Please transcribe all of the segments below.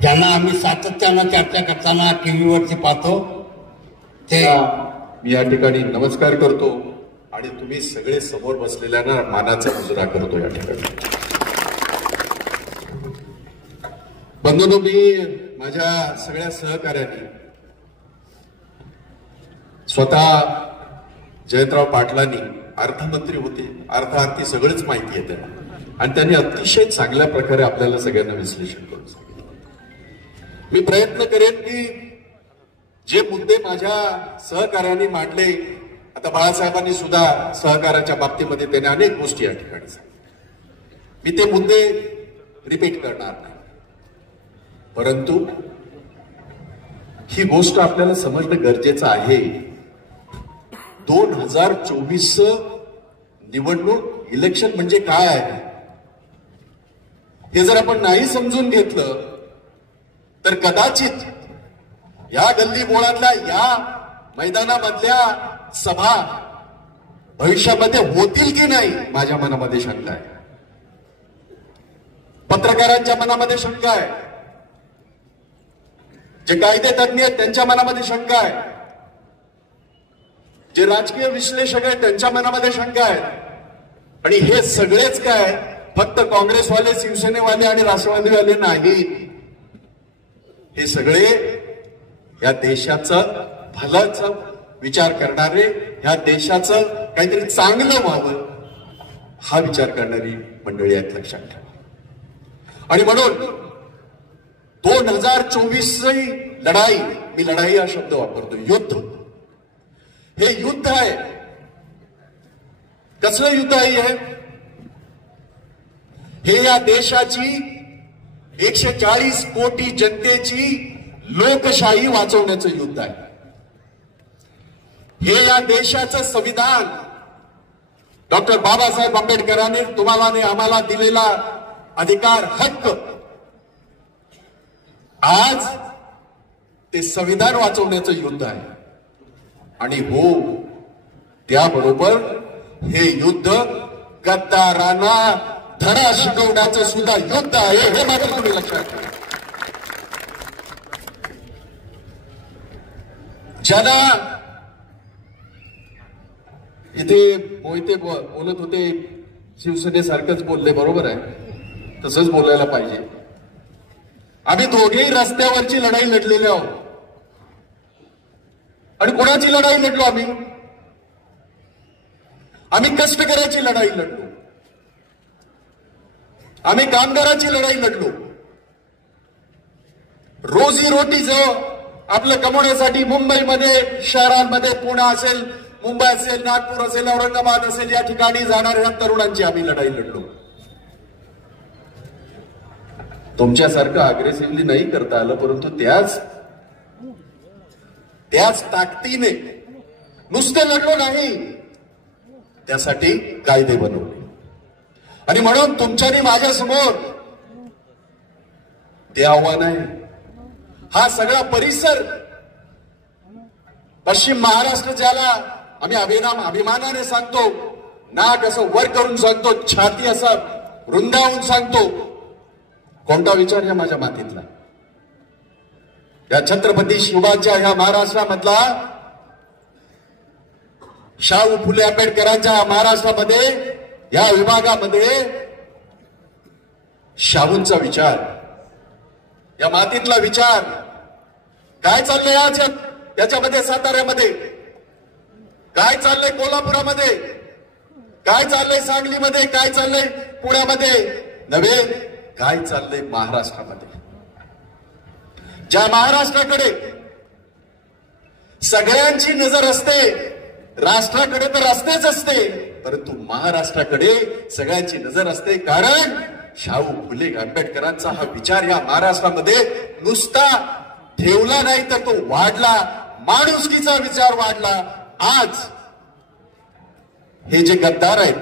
ज्यांना आम्ही सातत्यानं चर्चा करताना टीव्हीवरती पाहतो ते मी या ठिकाणी नमस्कार करतो आणि तुम्ही सगळे समोर बसलेल्यांना मानाचा मुजरा करतो या ठिकाणी. बंधूंनो, मी माझ्या सगळ्या सहकार्यांनी स्वतः जयंतराव पाटलांनी अर्थमंत्री होते, अर्थार्थी सगळंच माहिती आहे त्यांना आणि त्यांनी अतिशय चांगल्या प्रकारे आपल्याला सगळ्यांना विश्लेषण करून सांगितलं. मी प्रयत्न करेन की जे मुद्दे माझ्या सहकार्यांनी मांडले, आता बाळासाहेबांनी सुद्धा सहकार्याच्या बाबतीमध्ये त्यांनी अनेक गोष्टी या ठिकाणी सांगितल्या, मी ते मुद्दे रिपीट करणार नाही. परंतु ही गोष्ट आपल्याला समजणं गरजेचं आहे. 2024 निवडणूक इलेक्शन म्हणजे काय आहे हे जर आपण नाही समजून घेतलं तर कदाचित या गल्ली बोळातल्या या मैदानामधल्या सभा भविष्यामध्ये होतील की नाही माझ्या मनामध्ये शंका आहे, पत्रकारांच्या मनामध्ये शंका आहे, जे कायदे तज्ञ आहेत त्यांच्या मनामध्ये शंका आहे, जे राजकीय विश्लेषक आहेत त्यांच्या मनामध्ये शंका आहे. आणि हे सगळेच काय फक्त काँग्रेसवाले, शिवसेनेवाले आणि राष्ट्रवादीवाले नाही, हे सगळे या देशाचं भल्याचा विचार करणारे, या देशाचं काहीतरी चांगलं व्हावं हा विचार करणारी मंडळी आहेत, लक्षात ठेवा. आणि म्हणून 2024 लढाई, मी लढाई हा शब्द वापरतो, युद्ध, हे युद्ध आहे. कसलं युद्ध आहे हे? या देशाची 140 कोटी जनतेची लोकशाही वाचवण्याचं युद्ध आहे. हे या देशाचं संविधान डॉक्टर बाबासाहेब आंबेडकरांनी तुम्हाला आणि आम्हाला दिलेला अधिकार, हक्क, आज ते संविधान वाचवण्याचं युद्ध आहे. आणि हो, त्याबरोबर हे युद्ध गद्दारांना धडा शिकवण्याचं सुद्धा युद्ध आहे, हे मात्र तुम्ही लक्षात घ्या. ज्यांना इथे मोहिते बोलत होते शिवसेनेसारखंच बोलले, बरोबर आहे, तसंच बोलायला पाहिजे. आम्ही दोघेही रस्त्यावरची लढाई लढलेले आहोत. आणि कोणाची लढाई लढलो आम्ही? आम्ही कष्टकऱ्याची लढाई लढलो, आम्ही कामगाराची लढाई लढलो. रोजी रोटी जो आपलं कमवण्यासाठी मुंबईमध्ये, शहरांमध्ये, पुणे असेल, मुंबई असेल, नागपूर असेल, औरंगाबाद असेल, या ठिकाणी जाणाऱ्या तरुणांची आम्ही लढाई लढलो. तुमच्यासारखं अग्रेसिव्हली नाही करता आलं, परंतु त्याच ताकदीने नुसते लढलो नाही, त्यासाठी कायदे बनवले. आणि म्हणून तुमच्यानी माझ्या समोर ते आव्हान आहे. हा सगळा परिसर, पश्चिम महाराष्ट्र, ज्याला आम्ही अभिमानाने सांगतो, नाक असं वर करून सांगतो, छाती असं रुंदावून सांगतो, कोणता विचार या माझ्या मातीतला, या छत्रपती शिवाजीच्या या महाराष्ट्रामधला, शाहू फुले आंबेडकरांच्या महाराष्ट्रामध्ये, या विभागामध्ये शाहूंचा विचार, या मातीतला विचार काय चाललंय आज याच्यामध्ये, साताऱ्यामध्ये काय चाललंय, कोल्हापुरामध्ये काय चाललंय, सांगलीमध्ये काय चाललंय, पुण्यामध्ये नव्हे, काय चाललंय महाराष्ट्रामध्ये. ज्या महाराष्ट्राकडे सगळ्यांची नजर असते, राष्ट्राकडे तर असतेच असते, परंतु महाराष्ट्राकडे सगळ्यांची नजर असते, कारण शाहू फुले आंबेडकरांचा हा विचार या महाराष्ट्रामध्ये नुसता ठेवला नाही तर तो वाढला, माणुसकीचा विचार वाढला. आज हे जे गद्दार आहेत,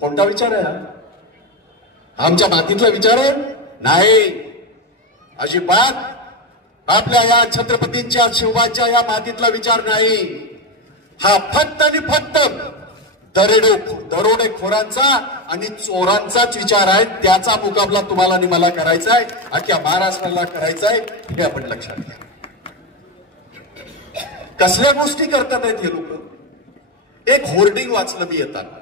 कोणता विचार आहे हा? आमच्या मातीतला विचार आहे? नाही, अजिबात आपल्या या छत्रपतींच्या, शिवाजीच्या या मातीतला विचार नाही. हा फक्त आणि फक्त दरोडेखोरांचा आणि चोरांचाच विचार आहे. त्याचा मुकाबला तुम्हाला आणि मला करायचा आहे, अख्ख्या महाराष्ट्राला करायचा आहे. हे आपण लक्षात घ्या. कसल्या गोष्टी करतात आहेत हे लोक. एक होर्डिंग वाचलं मी येताना.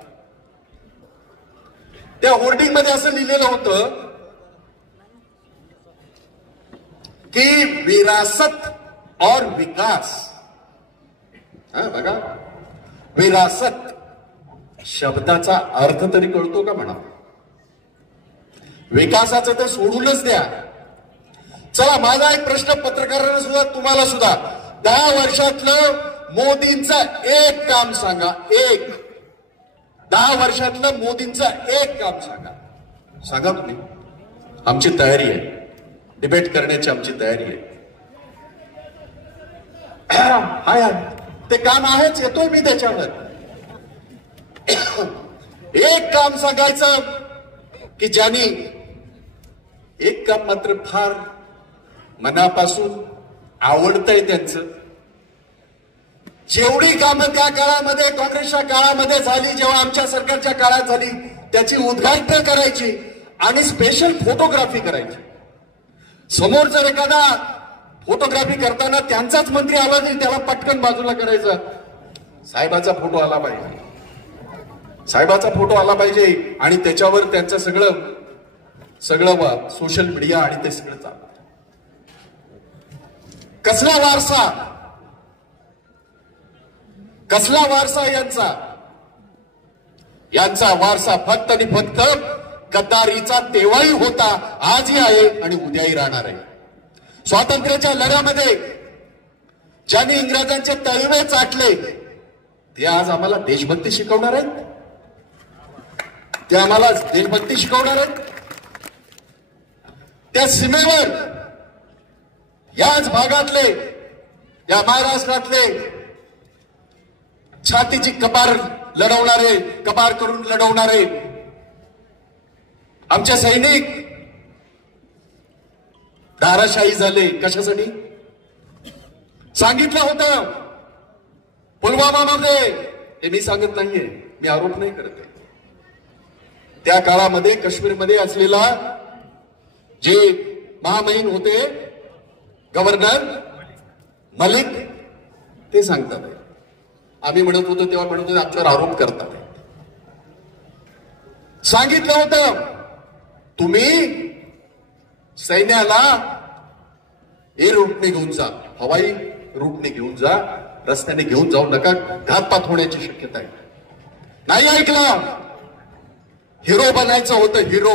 त्या होर्डिंग मध्ये असं लिहिलेलं होतं की विरासत और विकास. बघा, विरासत शब्दाचा अर्थ तरी कळतो का म्हणा. विकासाचं तर सोडूनच द्या. चला, माझा एक प्रश्न पत्रकारांना सुद्धा, तुम्हाला सुद्धा, 10 वर्षातलं मोदींचं एक काम सांगा. 10 वर्षातलं मोदींचं एक काम सांगा तुम्ही. आमची तयारी आहे, डिबेट करण्याची आमची तयारी आहे. हाय, ते काम आहेच, येतोय मी त्याच्यावर. एक काम सांगायचं की ज्यांनी, एक काम मात्र फार मनापासून आवडतंय त्यांचं. जेवढी कामं त्या काळामध्ये, काँग्रेसच्या काळामध्ये झाली, जेव्हा आमच्या सरकारच्या काळात झाली, त्याची उद्घाटन करायची आणि स्पेशल फोटोग्राफी करायची. समोर जर एखादा फोटोग्राफी करताना त्यांचाच मंत्री आला तरी त्याला पटकन बाजूला करायचं. साहेबाचा फोटो आला पाहिजे, साहेबाचा फोटो आला पाहिजे आणि त्याच्यावर त्यांचं सगळं सोशल मीडिया आणि ते सगळं चालतं. कसला वारसा यांचा वारसा फक्त आणि फक्त गद्दारीचा तेव्हाही होता, आजही आहे आणि उद्याही राहणार आहे. स्वातंत्र्याच्या लढ्यामध्ये ज्यांनी इंग्रजांचे तळवे चाटले ते आज आम्हाला देशभक्ती शिकवणार आहेत. त्या सीमेवर, याच भागातले, या महाराष्ट्रातले छातीची कबार करून लढवणारे आमचे सैनिक धाराशाही झाले. कशासाठी? सांगितलं होतं पुलवामामध्ये. हे मी सांगत नाहीये, मी आरोप नाही करत. त्या काळामध्ये काश्मीरमध्ये असलेला जे महामहिम होते, गव्हर्नर मलिक, ते सांगतात. आम्ही म्हणत होतो तेव्हा म्हणत होते आमच्यावर आरोप करतात. सांगितलं होतं तुम्ही सैन्याला ए रूटने घेऊन जा, हवाई रूटने घेऊन जा, रस्त्याने घेऊन जाऊ नका, घातपात होण्याची शक्यता आहे. नाही ऐकलं. हिरो बनायचं होतं, हिरो.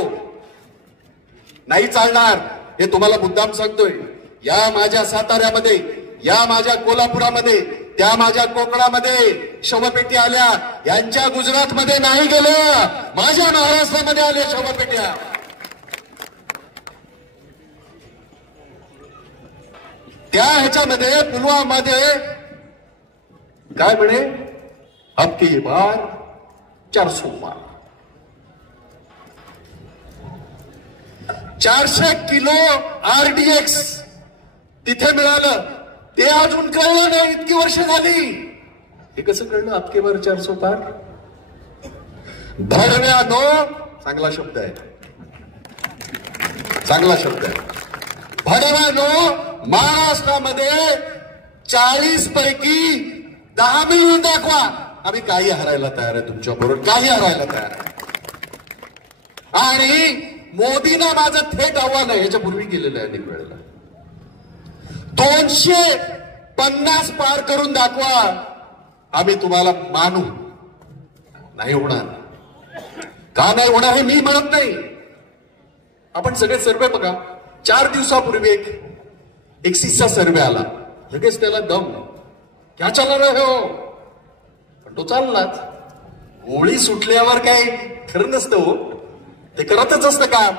नाही चालणार. हे तुम्हाला मुद्दाम सांगतोय. या माझ्या साताऱ्यामध्ये, या माझ्या कोल्हापुरामध्ये, त्या माझ्या कोकणामध्ये शवपेटी आल्या. यांच्या गुजरातमध्ये नाही गेलं, माझ्या महाराष्ट्रामध्ये आल्या शवपेट्या. त्या ह्याच्यामध्ये पुलवामामध्ये काय म्हणे, अब की बार 400 पार, 400 किलो RDX तिथे मिळालं. ते अजून कळलं नाही, इतकी वर्ष झाली. हे कसं कळलं अबकी बार 400 पार? भडव्यानो, चांगला शब्द आहे, चांगला शब्द आहे. भडव्यानो, महाराष्ट्रामध्ये 40 पैकी 10 मिळवून दाखवा, आम्ही काही हरायला तयार आहे तुमच्या बरोबर, काही हरायला तयार आहे. आणि मोदींना माझं थेट आव्हान आहे, ह्याच्यापूर्वी केलेलं आहे अनेक वेळेला. 250 पार करून दाखवा, आम्ही तुम्हाला मानू. नाही होणार. का नाही होणार हे मी म्हणत नाही. आपण सगळे सर्वे बघा. 4 दिवसापूर्वी एक एक्सिसचा सर्वे आला, लगेच त्याला दम, क्या चालला रहे हो, पण तो चाललाच. गोळी सुटल्यावर काय खरं नसतं हो, ते करतच असतं काम.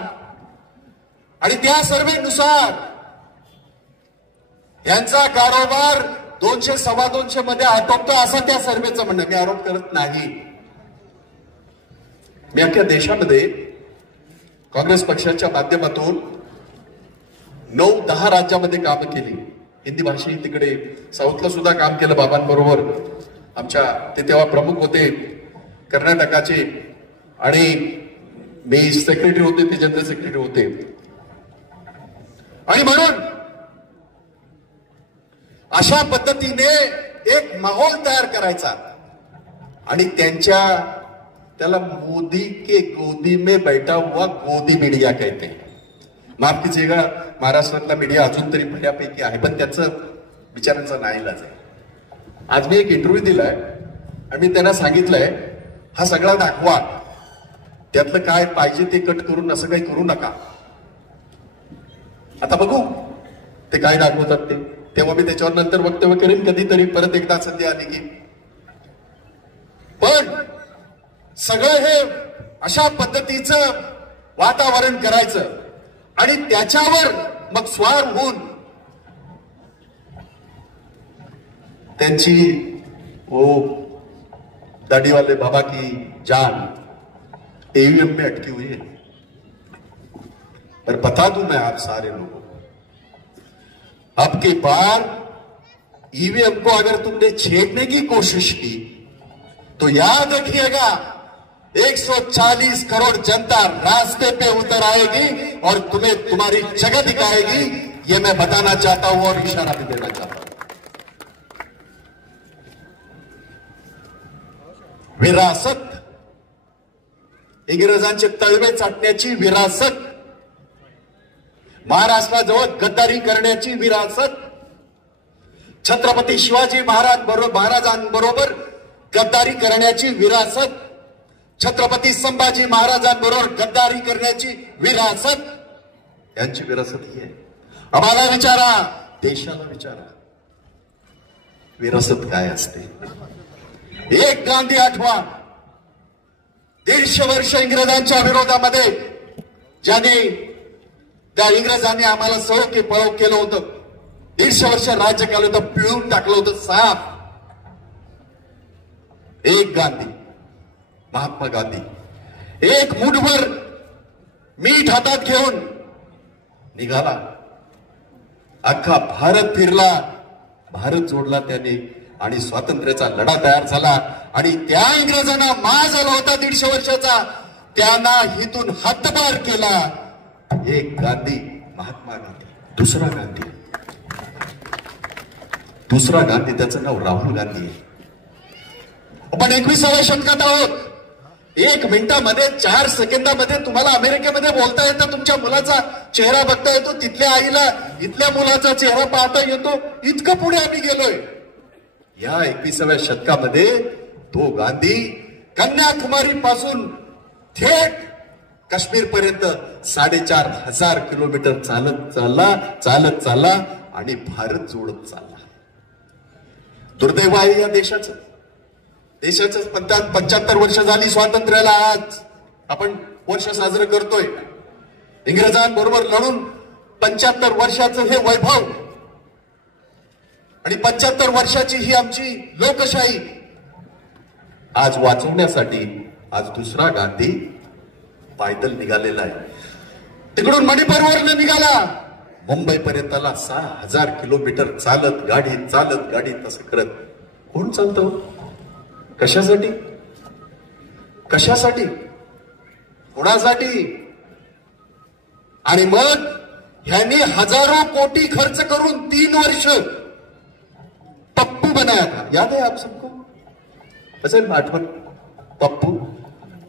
आणि त्या सर्वेनुसार यांचा कारोबार 200 सव्वा 200 मध्ये आटोपतो, असं त्या सर्वेचं म्हणणं. मी आरोप करत नाही. मी अख्ख्या देशामध्ये काँग्रेस पक्षाच्या माध्यमातून 9-10 राज्यामध्ये कामं केली. हिंदी भाषी तिकडे साऊथला सुद्धा काम केलं बाबांबरोबर. आमच्या ते तेव्हा प्रमुख होते कर्नाटकाचे आणि मी सेक्रेटरी होते, ते जनरल सेक्रेटरी होते. आणि म्हणून अशा पद्धतीने एक माहोल तयार करायचा आणि त्याला मोदी के गोदी में बैठा हुआ गोदी मीडिया कहते हैं. माफ कीजिएगा, महाराष्ट्रातला मीडिया अजून तरी बऱ्यापैकी आहे, पण त्याचं बिचारांचा नाईलाज आहे. आज मी एक इंटरव्ह्यू दिलाय आणि मी त्यांना सांगितलंय हा सगळा दाखवा, त्यातलं काय पाहिजे ते कट करून असं काही करू नका. आता बघू ते काय दाखवतात ते, तेव्हा मी त्याच्यावर नंतर वक्तव्य करेन कधीतरी, परत एकदा संधी आली की. पण सगळं हे अशा पद्धतीचं वातावरण करायचं आणि त्याच्यावर मग स्वार होऊन त्यांची वो दाढ़ी वाले बाबा की जान ईवीएम में अटकी हुई है. पर बता दूं मैं आप सारे लोगों को, अब की बार ईवीएम को अगर तुमने छेड़ने की कोशिश की तो याद रखिएगा 140 करोड़ जनता रास्ते पे उतर आएगी और तुम्हें तुम्हारी जगह दिखाएगी. ये मैं बताना चाहता हूं और इशारा भी देना चाहता हूं. विरासत, इंग्रजांचे तळवे चाटण्याची विरासत, महाराष्ट्राजवळ गद्दारी करण्याची विरासत, छत्रपती शिवाजी महाराजांबरोबर गद्दारी करण्याची विरासत, छत्रपती संभाजी महाराजांबरोबर गद्दारी करण्याची विरासत, यांची विरासत ही आहे. आम्हाला विचारा, देशाला विचारा, विरासत काय असते. एक गांधी आठवा, 150 वर्ष इंग्रजांच्या विरोधामध्ये ज्याने त्या इंग्रजांनी आम्हाला सळो की पळो केलं होतं, 150 वर्ष राज्य केलं होतं, पिळून टाकलं होतं साफ. एक गांधी, महात्मा गांधी, एक मुठभर मीठ हातात घेऊन निघाला, अख्खा भारत फिरला, भारत जोडला त्याने आणि स्वातंत्र्याचा लढा तयार झाला. आणि त्या इंग्रजांना माज झाला होता 150 वर्षाचा, त्यांना हिथून हद्दपार केला. एक गांधी, महात्मा गांधी. दुसरा गांधी त्याचं नाव राहुल गांधी आहे. आपण 21व्या शतकात आहोत. 1 मिनिटामध्ये 4 सेकंदामध्ये तुम्हाला अमेरिकेमध्ये बोलता येतं, तुमच्या मुलाचा चेहरा बघता येतो, तिथल्या आईला इथल्या मुलाचा चेहरा पाहता येतो. इतकं पुढे आम्ही गेलोय. या 21व्या शतकामध्ये तो गांधी कन्याकुमारी पासून थेट काश्मीर पर्यंत 4,500 किलोमीटर चालत चालला आणि भारत जोडत चालला. दुर्दैव आहे या देशाचं 75 वर्ष झाली स्वातंत्र्याला. आज आपण वर्ष साजरं करतोय. इंग्रजांबरोबर लढून 75 वर्षाचं हे वैभव आणि 75 वर्षाची ही आमची लोकशाही आज वाचवण्यासाठी आज दुसरा गांधी पायदल निघालेला आहे. तिकडून मणिपूरवरनं निघाला, मुंबईपर्यंत आला. 6,000 किलोमीटर चालत गाडी तसं करत. कोण चालतो? कशासाठी कोणासाठी? आणि मग ह्यांनी हजारो कोटी खर्च करून 3 वर्ष पप्पू बनाया था. याद है आप सबको? असेल आठवण? पप्पू,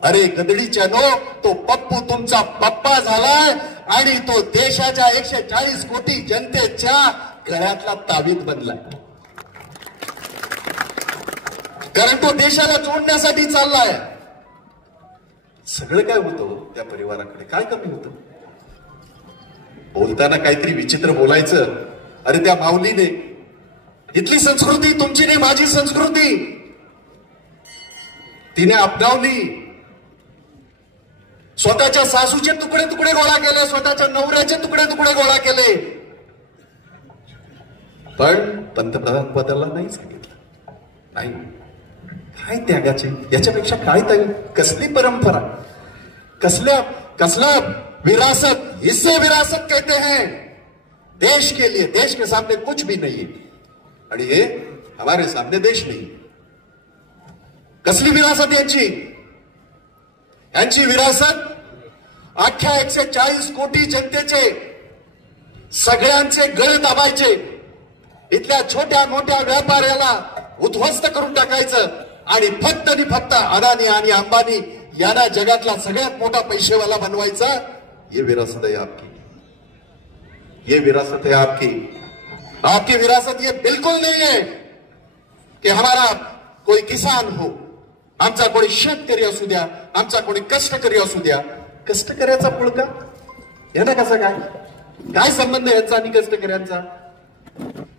अरे गदडीच्या नो, तो पप्पू तुमचा पप्पा झालाय आणि तो देशाच्या 140 कोटी जनतेच्या गळ्यातला तावीत बनलाय. कारण तो देशाला जोडण्यासाठी चाललाय. सगळं काय होतं त्या परिवाराकडे? काय कमी होतं? बोलताना काहीतरी विचित्र बोलायचं. अरे त्या माऊलीने, इथली संस्कृती तुमची नाही, माझी संस्कृती तिने अपनावली. स्वतःच्या सासूचे तुकडे तुकडे गोळा केले, स्वतःच्या नवऱ्याचे तुकडे तुकडे गोळा केले, पण पंतप्रधान पदाला नाही सांगितलं. नाही, काय त्यागाचे? याच्यापेक्षा काय त्याग? कसली परंपरा, कसला विरासत? इससे विरासत कहते हैं. देश के लिए, देश के सामने कुछ भी नहीं है आणि हे हमारे सामने देश नहीं. कसली विरासत यांची? यांची विरासत अख्ख्या 140 कोटी जनतेचे सगळ्यांचे गळ दाबायचे, इथल्या छोट्या मोठ्या व्यापाऱ्याला उद्ध्वस्त करून टाकायचं आणि फक्त अदानी आणि अंबानी यांना जगातला सगळ्यात मोठा पैसेवाला बनवायचा। ये विरासत है आपकी, ये विरासत है आपकी। आपकी विरासत ये बिल्कुल नहीं है कि हमारा कोई किसान हो, आमचा कोणी शेतकरी असू द्या, आमचा कोणी कष्टकरी असू द्या। कष्टकऱ्याचा पुळका यांना कसा काय संबंध यांचा आणि कष्टकऱ्यांचा?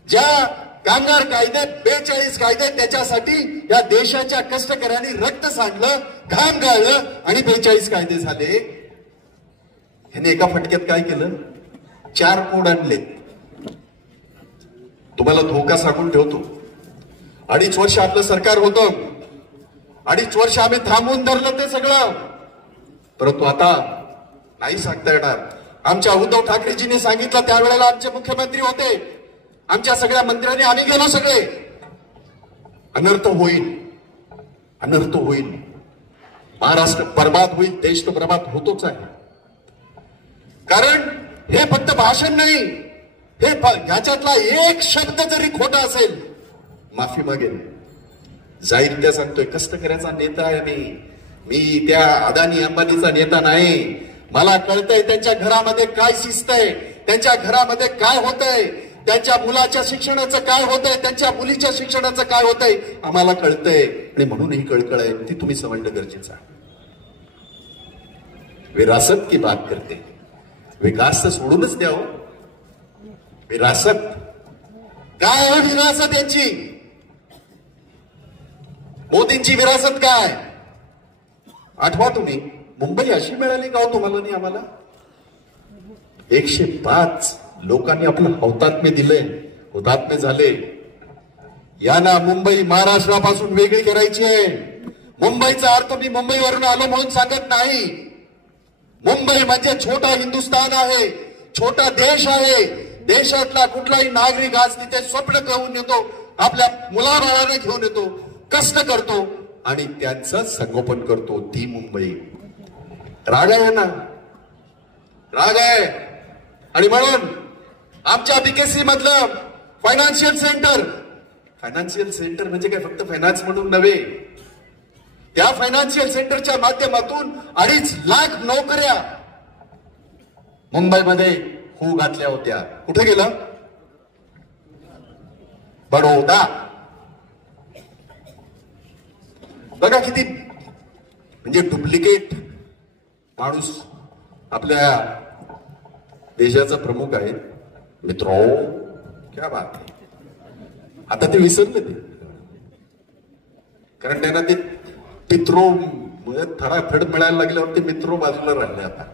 ज्या कामगार कायदे 42 कायदे त्याच्यासाठी या देशाच्या कष्टकऱ्यांनी रक्त सांडलं, घाम गाळलं आणि 42 कायदे झाले। ह्याने एका फटक्यात काय केलं? 4 कोड आणले। तुम्हाला धोका सांगून ठेवतो, 2.5 वर्ष आपलं सरकार होतं, 2.5 वर्ष आम्ही थांबवून धरलं ते सगळं, परंतु आता नाही सांगता येणार। आमच्या उद्धव ठाकरेजींनी सांगितलं, त्यावेळेला आमचे मुख्यमंत्री होते, आमच्या सगळ्या मंत्र्यांनी आम्ही गेलो सगळे, अनर्थ होईल, अनर्थ होईल, महाराष्ट्र बर्बाद होईल, देश तो बर्बाद होतोच आहे। कारण हे फक्त भाषण नाही, हे ह्याच्यातला एक शब्द जरी खोटा असेल माफी मागेल। जाहीररित्या सांगतोय, कष्टकऱ्याचा नेता आहे मी त्या अदानी अंबानीचा नेता नाही। मला कळतंय त्यांच्या घरामध्ये काय शिस्त आहे, त्यांच्या घरामध्ये काय होतंय, त्यांच्या मुलाच्या शिक्षणाचं काय होतंय, त्यांच्या मुलीच्या शिक्षणाचं काय होतंय, आम्हाला कळतंय आणि म्हणून ही कळकळ आहे ती तुम्ही समजणं गरजेचं आहे। विरासत की बात करते, विकास तर सोडूनच द्या हो। विरासत काय आहे? विरासत यांची मोदींची विरासत काय? आठवा तुम्ही, मुंबई अशी मिळाली का हो तुम्हाला आणि आम्हाला? 105 लोकांनी आपलं हौतात्म्य दिलंय, हुतात्मे झाले। यांना मुंबई महाराष्ट्रापासून वेगळी करायची आहे। मुंबईचा अर्थ मी मुंबईवरून आलो म्हणून सांगत नाही। मुंबई म्हणजे छोटा हिंदुस्थान आहे, छोटा देश आहे। देशातला कुठलाही नागरिक आज तिथे स्वप्न घेऊन येतो, आपल्या मुलाबाळांना घेऊन येतो, कष्ट करतो आणि त्यांचं संगोपन करतो, ती मुंबई। राग आहे ना, राग आहे। आणि म्हणून आमच्या बीकेसी मधलं फायनान्शियल सेंटर म्हणजे काय फक्त फायनान्स म्हणून नव्हे, त्या फायनान्शियल सेंटरच्या माध्यमातून 2.5 लाख नोकऱ्या मुंबईमध्ये होऊ घातल्या होत्या। कुठे गेलं? बडोदा। बघा किती म्हणजे डुप्लिकेट माणूस आपल्या देशाचा प्रमुख आहे। मित्रो क्या बात आहे। आता ते विसरले ते, कारण त्यांना ते पित्रो थडाथड मिळायला लागल्यावर ते मित्रो बाजूला राहिले। आता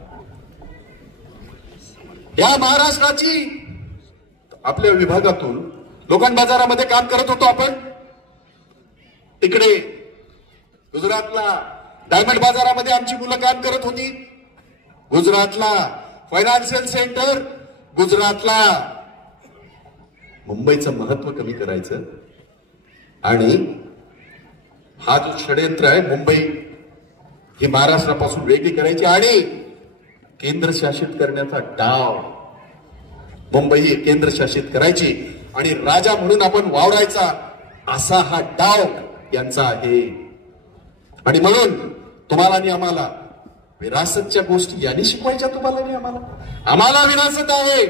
या महाराष्ट्राची आपल्या विभागातून लोखंड बाजारामध्ये काम करत होतो आपण, तिकडे गुजरातला डायमंड बाजारामध्ये आमची मुलं काम करत होती। गुजरातला फायनान्शियल सेंटर, गुजरातला मुंबईचं महत्व कमी करायचं आणि हा जो षडयंत्र आहे, मुंबई ही महाराष्ट्रापासून वेगळी करायची आणि केंद्र शासित करण्याचा डाव, मुंबई ही केंद्र शासित करायची आणि राजा म्हणून आपण वावरायचा, असा हा डाव यांचा आहे। आणि म्हणून तुम्हाला आणि आम्हाला विरासतच्या गोष्टी यांनी शिकवायच्या, तुम्हाला आणि आम्हाला विरासत आहे,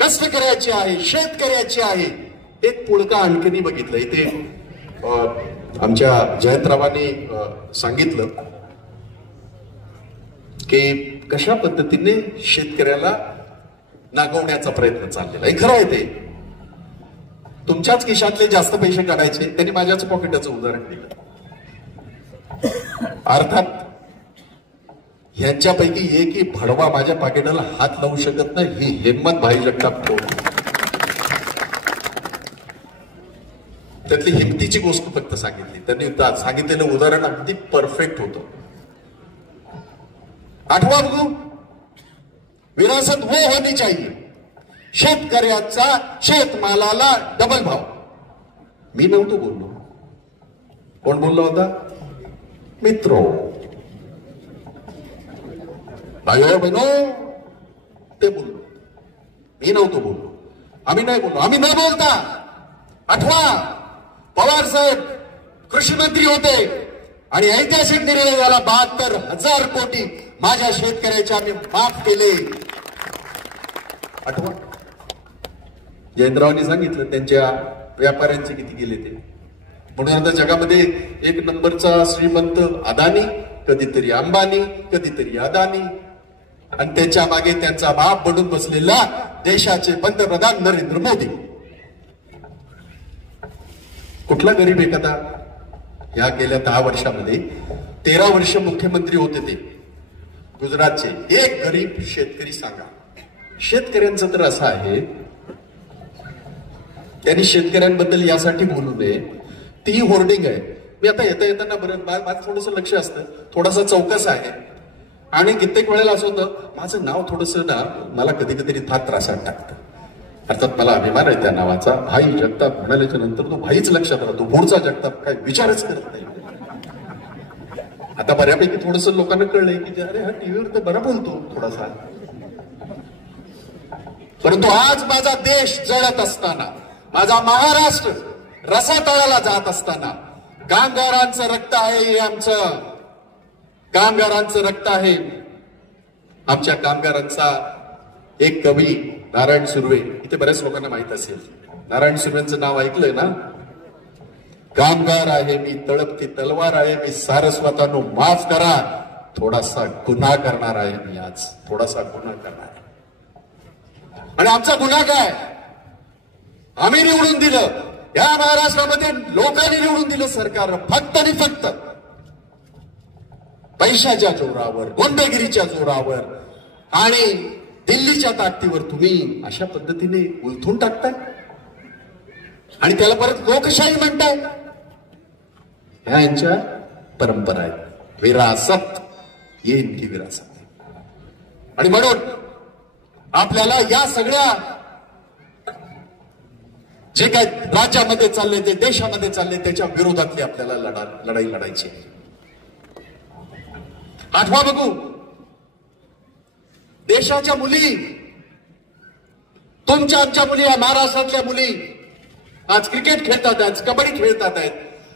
कष्ट करायची आहे, शेतकऱ्याची आहे। एक पुळका आणखीनी बघितलं इथे, आमच्या जयंतरावांनी सांगितलं की कशा पद्धतीने शेतकऱ्याला नागवण्याचा प्रयत्न चाललेला आहे। खरं आहे ते, तुमच्याच खिशातले जास्त पैसे काढायचे, त्यांनी माझ्याच पॉकेटचं उदाहरण दिलं। अर्थात यांच्यापैकी एकही भडवा माझ्या पाकिटाला हात लावू शकत नाही, ही हिम्मत भाई जगताप त्यातली हिमतीची गोष्ट फक्त सांगितली त्यांनी। सांगितलेलं उदाहरण अगदी परफेक्ट होतं। आठवा बघू, विरासत वो होनी चाहिए, शेतकऱ्याचा शेतमालाला डबल भाव। मी नव्हतो बोललो, कोण बोलला होता? मित्रो। भाई बहिनो ते बोललो, मी नव्हतो बोललो, आम्ही नाही बोललो. आम्ही न बोलता आठवा पवार साहेब कृषी मंत्री होते आणि ऐतिहासिक निर्णय झाला 72,000 कोटी माझ्या शेतकऱ्याचे आम्ही माफ केले. आठवा जयंतरावांनी सांगितलं त्यांच्या व्यापाऱ्यांचे किती गेले ते. म्हणून आता जगामध्ये एक नंबरचा श्रीमंत अदानी, कधीतरी अंबानी, कधीतरी अदानी, आणि त्याच्या मागे त्यांचा बाप बनून बसलेला देशाचे पंतप्रधान नरेंद्र मोदी. कुठला गरीब एखादा या गेल्या 10 वर्षामध्ये 13 वर्ष मुख्यमंत्री होते ते गुजरातचे, एक गरीब शेतकरी सांगा. शेतकऱ्यांचं तर असं आहे, त्यांनी शेतकऱ्यांबद्दल यासाठी बोलू नये, ती होर्डिंग आहे. मी आता येताना बरं माझं थोडंसं लक्ष असतं, थोडासा चौकस आहे, आणि कित्येक वेळेला असं होतं माझं नाव थोडंसं ना मला कधी कधी फार त्रासात टाकतं. अर्थात मला अभिमान आहे त्या नावाचा. भाई जगताप म्हणाल्याच्या नंतर तो भाईच लक्षात राहतो, पुढचा जगताप काय विचारच करत नाही. आता बऱ्यापैकी थोडंसं लोकांना कळलंय की अरे हा टीव्हीवर तर बरा बोलतो थोडासा. परंतु आज माझा देश जळत असताना, माझा महाराष्ट्र रसातळाला जात असताना, कामगारांचं रक्त आहे हे आमचं, कामगारांचं रक्त आहे. आमच्या कामगारांचा एक कवी नारायण सुर्वे, इथे बऱ्याच लोकांना माहित असेल, नारायण सुर्वेंचं नाव ऐकलंय ना. कामगार आहे मी, तळपती तलवार आहे मी, सारस्वतानो माफ करा, थोडासा गुन्हा करणार आहे मी आज, थोडासा गुन्हा करणार आहे. आणि आमचा गुन्हा काय? आम्ही निवडून दिलं, या महाराष्ट्रामध्ये लोकांनी निवडून दिलं सरकार, फक्त आणि फक्त पैशाच्या जोरावर, गुंडगिरीच्या जोरावर आणि दिल्लीच्या ताकदीवर तुम्ही अशा पद्धतीने उलथून टाकताय आणि त्याला परत लोकशाही म्हणताय. ह्या यांच्या परंपरा आहेत, विरासत, ये इनकी विरासत. आणि म्हणून आपल्याला या सगळ्या जे काय राज्यामध्ये चालले, ते देशामध्ये चालले, त्याच्या विरोधातली आपल्याला लढाई लढायची. आठवा बघू, देशाच्या मुली, तुमच्या आमच्या मुली, या महाराष्ट्रातल्या मुली आज क्रिकेट खेळतात, आज कबड्डी खेळतात आहेत,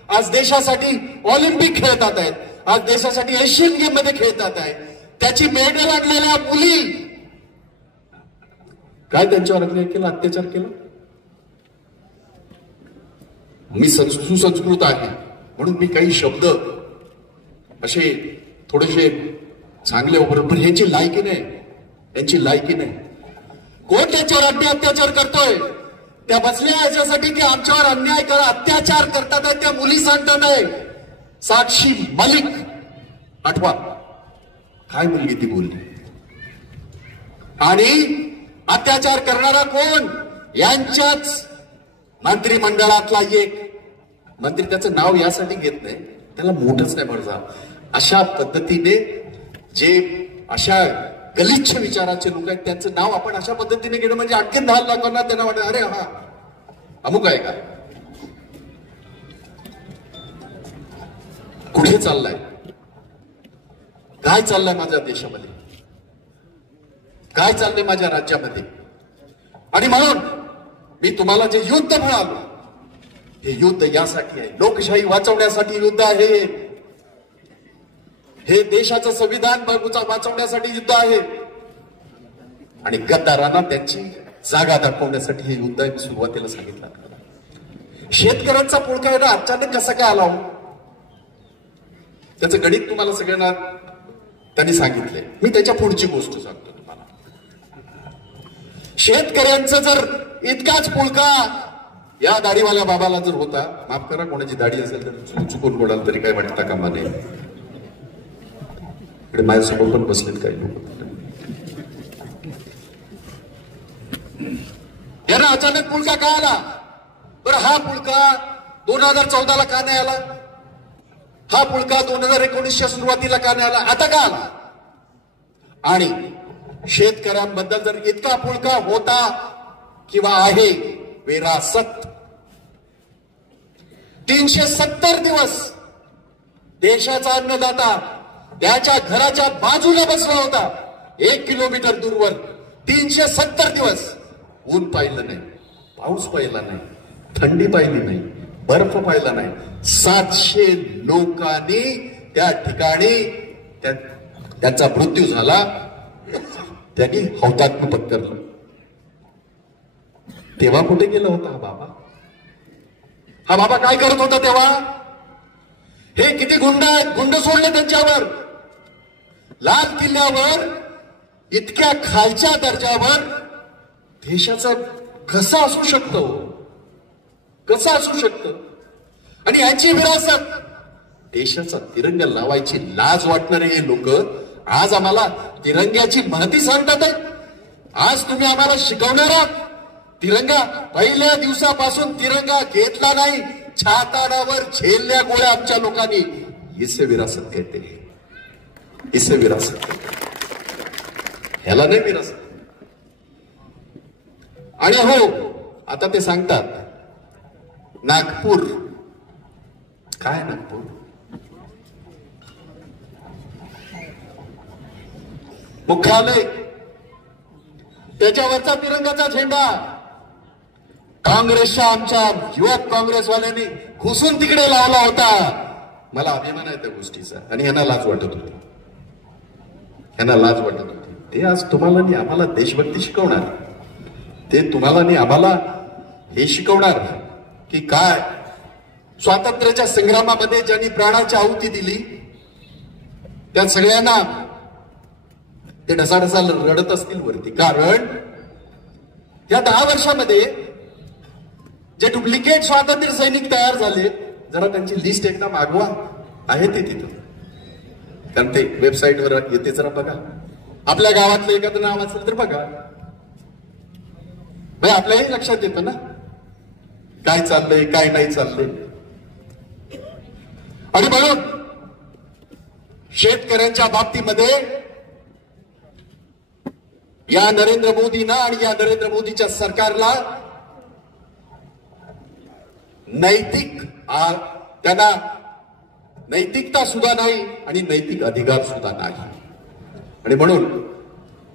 आज देशासाठी ऑलिम्पिक खेळतात आहेत, आज देशासाठी एशियन गेम मध्ये खेळतात आहेत. त्याची मेडल आणलेल्या मुली काय त्यांच्यावर अन्याय केला, अत्याचार केला? मी सुसंस्कृत आहे म्हणून मी काही शब्द असे थोडेसे चांगले वापरतो, पण ह्याची लायकी नाही, यांची लायकी नाही. कोण त्याच्यावर अन्याय अत्याचार करतोय? त्या बसल्या याच्यासाठी की आमच्यावर अन्याय करा, अत्याचार करतात त्या मुली सांगता नाही. साक्षी मलिक, आठवा, काय मुलगी ती बोलली. आणि अत्याचार करणारा कोण? यांच्याच मंत्रिमंडळातला एक मंत्री, त्याचं नाव यासाठी घेत नाही, त्याला मोठंच नाही म्हणजा. अशा पद्धतीने जे अशा गलिच्छ विचाराचे लोक आहेत त्यांचं नाव आपण अशा पद्धतीने घेणं म्हणजे आणखीन 10 लोकांना त्यांना वाटत अरे हा अमुक आहे का. कुठे चाललाय, काय चाललंय माझ्या देशामध्ये, काय चाललंय माझ्या राज्यामध्ये. आणि म्हणून मी तुम्हाला जे युद्ध म्हणालो, हे युद्ध यासाठी आहे, लोकशाही वाचवण्यासाठी युद्ध आहे, हे देशाचं संविधान वाचवण्यासाठी युद्ध आहे, आणि गद्दारांना त्यांची जागा दाखवण्यासाठी हे युद्ध आहे. मी सुरुवातीला सांगितलं, शेतकऱ्यांचा पुळका आहे ना, अचानक कसा काय आला हो, त्याचं गणित तुम्हाला सगळ्यांना त्यांनी सांगितलंय. मी त्याच्या पुढची गोष्ट सांगतो तुम्हाला. शेतकऱ्यांचं जर इतकाच पुळका या दाढीवाल्या बाबाला जर होता, माफ करा कोणाची दाढी असेल तर चुकून बोलाल तरी काय वाटतं कामा नये. इकडे माझ्यासमोर पण बसलेत काही लोक, यांना अचानक पुळका का आला बरं? हा पुळका 2014 ला का नाही आला? हा पुळका 2019च्या सुरुवातीला का नाही आला? आता का आला? आणि शेतकऱ्यांबद्दल जर इतका पुळका होता किंवा आहे, विरासत 370 दिवस देशाचा अन्नदाता त्याच्या घराच्या बाजूला बसला होता 1 किलोमीटर दूरवर 370 दिवस ऊन पाहिलं नाही, पाऊस पाहिला नाही, थंडी पाहिली नाही, बर्फ पाहिला नाही. 700 लोकांनी त्या ठिकाणी त्यांचा मृत्यू झाला. त्यांनी हौतात्म्य पत्करलं. तेव्हा कुठे गेला होता हा बाबा? हा बाबा काय करत होता तेव्हा? हे किती गुंड सोडले त्यांच्यावर. लाल किल्ल्यावर इतक्या खालच्या दर्जावर देशाचा कसा असू शकतो? कसा असू शकतं? आणि यांची विरासत देशाचा तिरंगा लावायची लाज वाटणारे हे लोक आज आम्हाला तिरंग्याची महती सांगतात. आज तुम्ही आम्हाला शिकवणार आहात तिरंगा. पहिल्या दिवसापासून तिरंगा घेतला नाही, छाताडावर झेलल्या गोळ्या आमच्या लोकांनी. इसे विरासत कहते हैं, इसे विरासत कहते हैं. ह्याला नाही विरासत. आणि हो, आता ते सांगतात नागपूर. काय नागपूर? मुख्यालय, त्याच्यावरचा तिरंगाचा झेंडा काँग्रेसच्या आमच्या युवक काँग्रेसवाल्यांनी घुसून तिकडे लावला होता. मला अभिमान आहे त्या गोष्टीचा. आणि यांना लाज वाटत होती, यांना लाज वाटत होती. ते आज तुम्हाला आणि आम्हाला देशभक्ती शिकवणार. ते तुम्हाला आणि आम्हाला हे शिकवणार की काय स्वातंत्र्याच्या संग्रामामध्ये ज्यांनी प्राणाची आहुती दिली त्या सगळ्यांना ते ढसाढसा रडत असतील वरती. कारण या 10 वर्षामध्ये जे डुप्लिकेट स्वातंत्र्य सैनिक तयार झाले, जरा त्यांची लिस्ट एकदा मागवा. आहे ते तिथं, कारण ते वेबसाईटवर येते. जरा बघा. आपल्या गावातलं एखादं नाव असेल तर बघा. आपल्याही लक्षात येतं ना काय चाललंय, काय नाही चाललंय. आणि म्हणून शेतकऱ्यांच्या बाबतीमध्ये या नरेंद्र मोदींना आणि या नरेंद्र मोदीच्या सरकारला त्यांना नैतिकता सुद्धा नाही आणि नैतिक अधिकार सुद्धा नाही. आणि म्हणून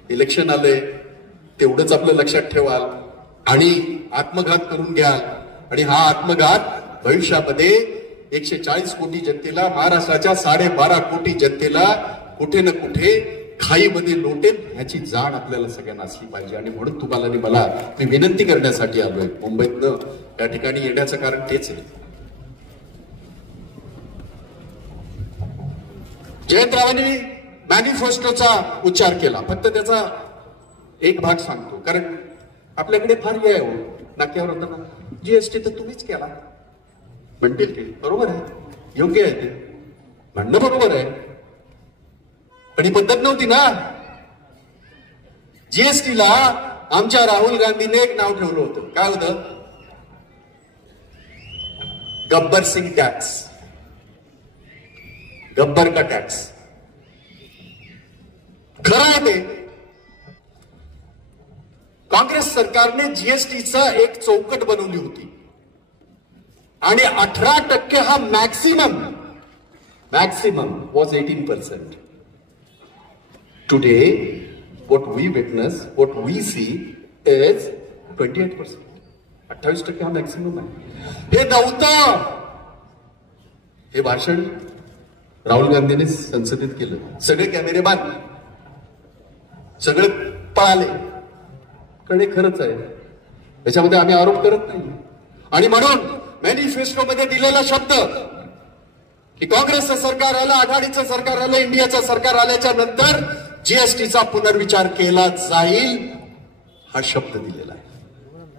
इलेक्शन आलंय, तेवढंच आपलं लक्षात ठेवाल आणि आत्मघात करून घ्याल. आणि हा आत्मघात भविष्यामध्ये 140 कोटी जनतेला, महाराष्ट्राच्या 12.5 कोटी जनतेला कुठे ना कुठे खाईमध्ये लोटेल, ह्याची जाण आपल्याला सगळ्यांना असली पाहिजे. आणि म्हणून तुम्हाला आणि मला मी विनंती करण्यासाठी आलोय. मुंबईतनं या ठिकाणी येण्याचं कारण तेच आहे. जयंतरावांनी मॅनिफेस्टोचा उच्चार केला, फक्त त्याचा एक भाग सांगतो. कारण आपल्याकडे फार हे आहे, नाक्यावर होताना जीएसटी तर तुम्हीच केला म्हणतील ते. बरोबर आहे, योग्य आहे, ते म्हणणं बरोबर आहे. पण ही पद्धत नव्हती ना. जीएसटीला आमच्या राहुल गांधीने एक नाव ठेवलं होतं. काय होतं? गब्बर सिंग टॅक्स, गब्बर का टॅक्स. खरं आहे ते. काँग्रेस सरकारने जीएसटीचा एक चौकट बनवली होती आणि 18% हा maximum was 18%. Today, what we witness, what we see is 28%. 28% हा मॅक्सिमम आहे. हे नव्हतं. हे भाषण राहुल गांधीने संसदेत केलं. सगळे कॅमेरे बांधले, सगळे पळाले. कडे खरंच आहे, त्याच्यामध्ये आम्ही आरोप करत नाही. आणि म्हणून मॅनिफेस्टोमध्ये दिलेला शब्द की काँग्रेसचं सरकार आलं, आघाडीचं सरकार आलं, इंडियाचं सरकार आल्याच्या नंतर जीएसटीचा पुनर्विचार केला जाईल, हा शब्द दिलेला आहे.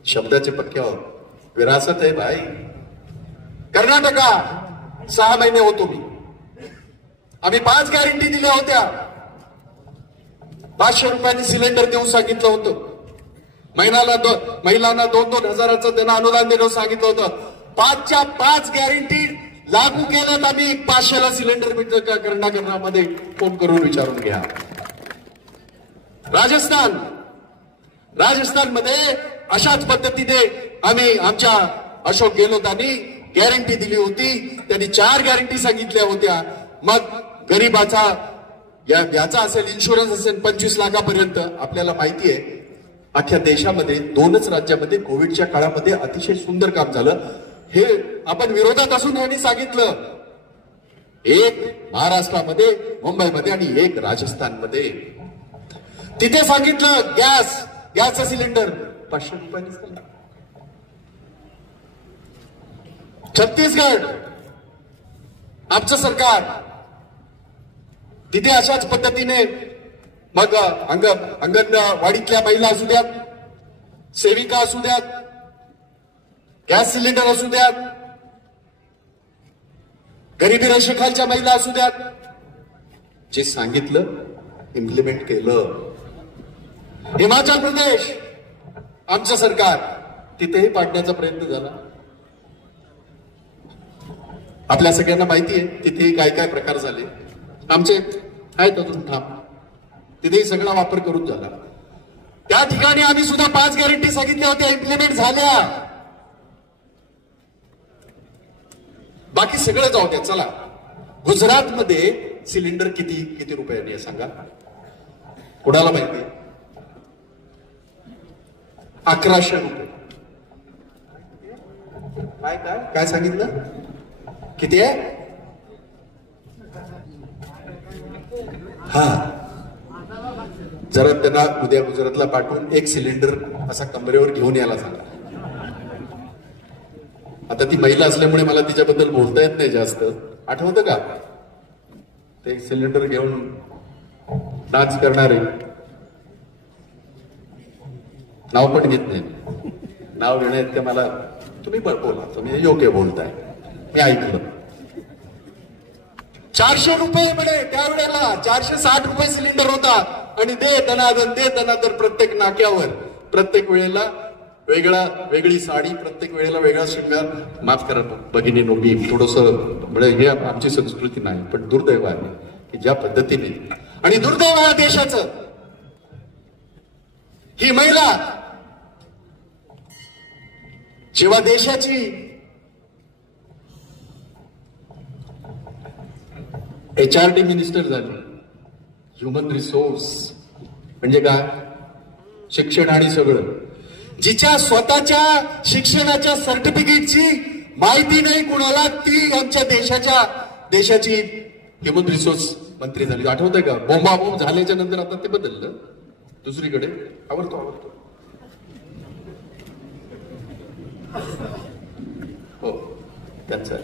शब्दाचे पक्क्यावर विरासत आहे भाई. कर्नाटका 6 महिने होतो मी. आम्ही 5 गॅरंटी दिल्या होत्या. 500 रुपयांनी सिलेंडर देऊन सांगितलं होतं. महिलांना 2-2 हजाराचं त्यांना अनुदान देणं सांगितलं होतं. 5च्या 5 गॅरंटी लागू केल्यात आम्ही. 500ला सिलेंडर मिळतं का कर्नाटकामध्ये? फोन करून विचारून घ्या. राजस्थानमध्ये अशाच पद्धतीने आम्ही आमच्या अशोक गेहलोतांनी गॅरंटी दिली होती. त्यांनी 4 गॅरंटी सांगितल्या होत्या. मग गरीबाचा याचा असेल, इन्शुरन्स असेल 25 लाखापर्यंत. आपल्याला माहिती आहे अख्ख्या देशामध्ये 2च राज्यामध्ये कोविडच्या काळामध्ये अतिशय सुंदर काम झालं. हे आपण विरोधात असून यांनी सांगितलं. एक महाराष्ट्रामध्ये, मुंबईमध्ये आणि एक राजस्थानमध्ये. तिथे सांगितलं गॅसचा सिलेंडर 500 रुपयांनी झाला. छत्तीसगड आमचं सरकार, तिथे अशाच पद्धतीने मग अंगणवाडीतल्या महिला असू द्यात, सेविका असू द्यात, गॅस सिलेंडर असू द्यात, गरिबी रेषेखालच्या महिला असू द्यात, जे सांगितलं इम्प्लिमेंट केलं. हिमाचल प्रदेश आमचं सरकार, तिथेही पाडण्याचा प्रयत्न झाला. आपल्या सगळ्यांना माहिती आहे तिथेही काय काय प्रकार झाले. आमचे आहेत अजून ठाम, तिथेही सगळा वापर करून झाला. त्या ठिकाणी आम्ही सुद्धा 5 गॅरंटी सांगितल्या होत्या, इम्प्लिमेंट झाल्या. बाकी सगळं जाऊ द्या. चला, गुजरातमध्ये सिलेंडर किती रुपयांनी आहे सांगा? कोणाला माहिती? 1100 रुपये. काय सांगितलं? किती आहे? हा, जरा त्यांना उद्या गुजरातला पाठवून एक सिलेंडर असा कमरेवर घेऊन यायला सांगा. आता ती महिला असल्यामुळे मला तिच्याबद्दल बोलता येत नाही जास्त. आठवतं का ते सिलेंडर घेऊन डान्स करणारे? नाव पण घेत नाही, नाव घेण्यात का मला. तुम्ही बोला, तुम्ही योग्य बोलताय, मी ऐकलं. 400 रुपये म्हणे त्यावेळेला. 460 रुपये सिलेंडर होता. आणि दे दनादन प्रत्येक नाक्यावर, प्रत्येक वेळेला वेगळी साडी, प्रत्येक वेळेला वेगळा शृंगार. माफ करा भगिनीनो, मी थोडस म्हणजे हे आमची संस्कृती नाही, पण दुर्दैव आहे की ज्या पद्धतीने, आणि दुर्दैव आहे देशाचं, ही महिला जेव्हा देशाची HRD मिनिस्टर झाली, ह्युमन रिसोर्स म्हणजे काय? शिक्षण आणि सगळं. जिच्या स्वतःच्या शिक्षणाच्या सर्टिफिकेटची माहिती नाही कुणाला, ती आमच्या देशाची ह्युमन रिसोर्स मंत्री झाली. आठवतंय का? बोंबाबोंब झाल्याच्या नंतर आता ते बदललं, दुसरीकडे. आवडतो हो त्यांचं.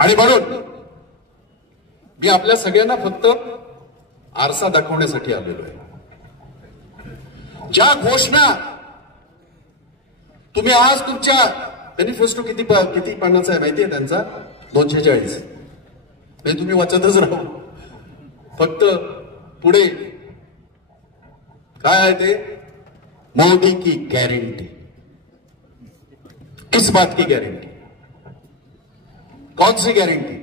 आणि म्हणून मी आपल्या सगळ्यांना फक्त आरसा दाखवण्यासाठी आलेलो आहे. ज्या घोषणा तुम्ही आज तुमच्या मॅनिफेस्टो किती पानाचा आहे माहिती आहे त्यांचा? 240. म्हणजे तुम्ही वाचतच राहा. फक्त पुढे काय आहे ते? मोदी की गारंटी. किस बात की गारंटी? कौन सी गारंटी?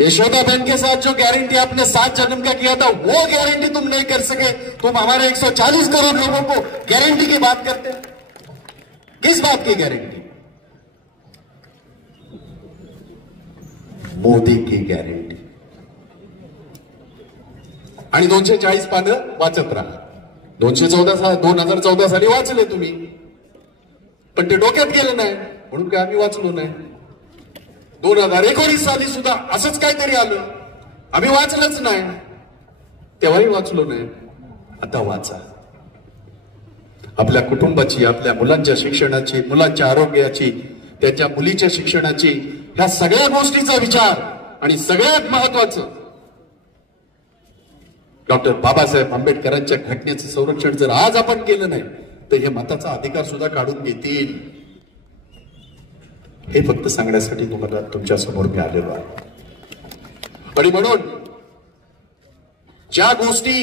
यशोदा बहन के साथ जो गारंटी आपने 7 जन्म का किया था, वो गारंटी तुम नहीं कर सके. तुम हमारे 140 करोड़ लोगों को गारंटी की बात करते. किस बात की गारंटी? मोदी की गारंटी. आणि 240 पानं वाचत राहा. 2014 साली वाचले तुम्ही, पण ते डोक्यात गेलं नाही म्हणून काय आम्ही वाचलो नाही. 2019 साली सुद्धा असंच काहीतरी आलं, आम्ही वाचलंच नाही, तेव्हाही वाचलो नाही. आता वाचा. आपल्या कुटुंबाची, आपल्या मुलांच्या शिक्षणाची, मुलांच्या आरोग्याची, त्याच्या मुलीच्या शिक्षणाची, ह्या सगळ्या गोष्टीचा विचार. आणि सगळ्यात महत्वाचं, डॉक्टर बाबासाहेब आंबेडकरांच्या घटनेचं संरक्षण जर आज आपण केलं नाही तर हे मताचा अधिकार सुद्धा काढून घेतील. हे फक्त सांगण्यासाठी तुम्हाला तुमच्या समोर मी आलेलो आहे. आणि म्हणून ज्या गोष्टी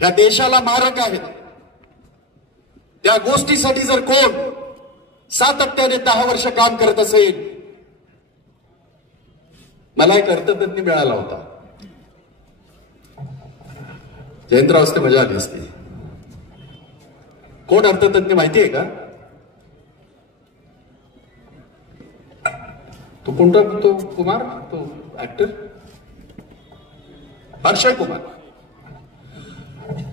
या देशाला मारक आहेत, त्या गोष्टीसाठी जर कोण सातत्याने 10 वर्ष काम करत असेल, मला एक अर्थतज्ञ मिळाला होता, जयंतराव असते मजा आली असती. कोण अर्थतज्ञ माहिती आहे का? कोणता तो कुमार, तो ऍक्टर अक्षय कुमार,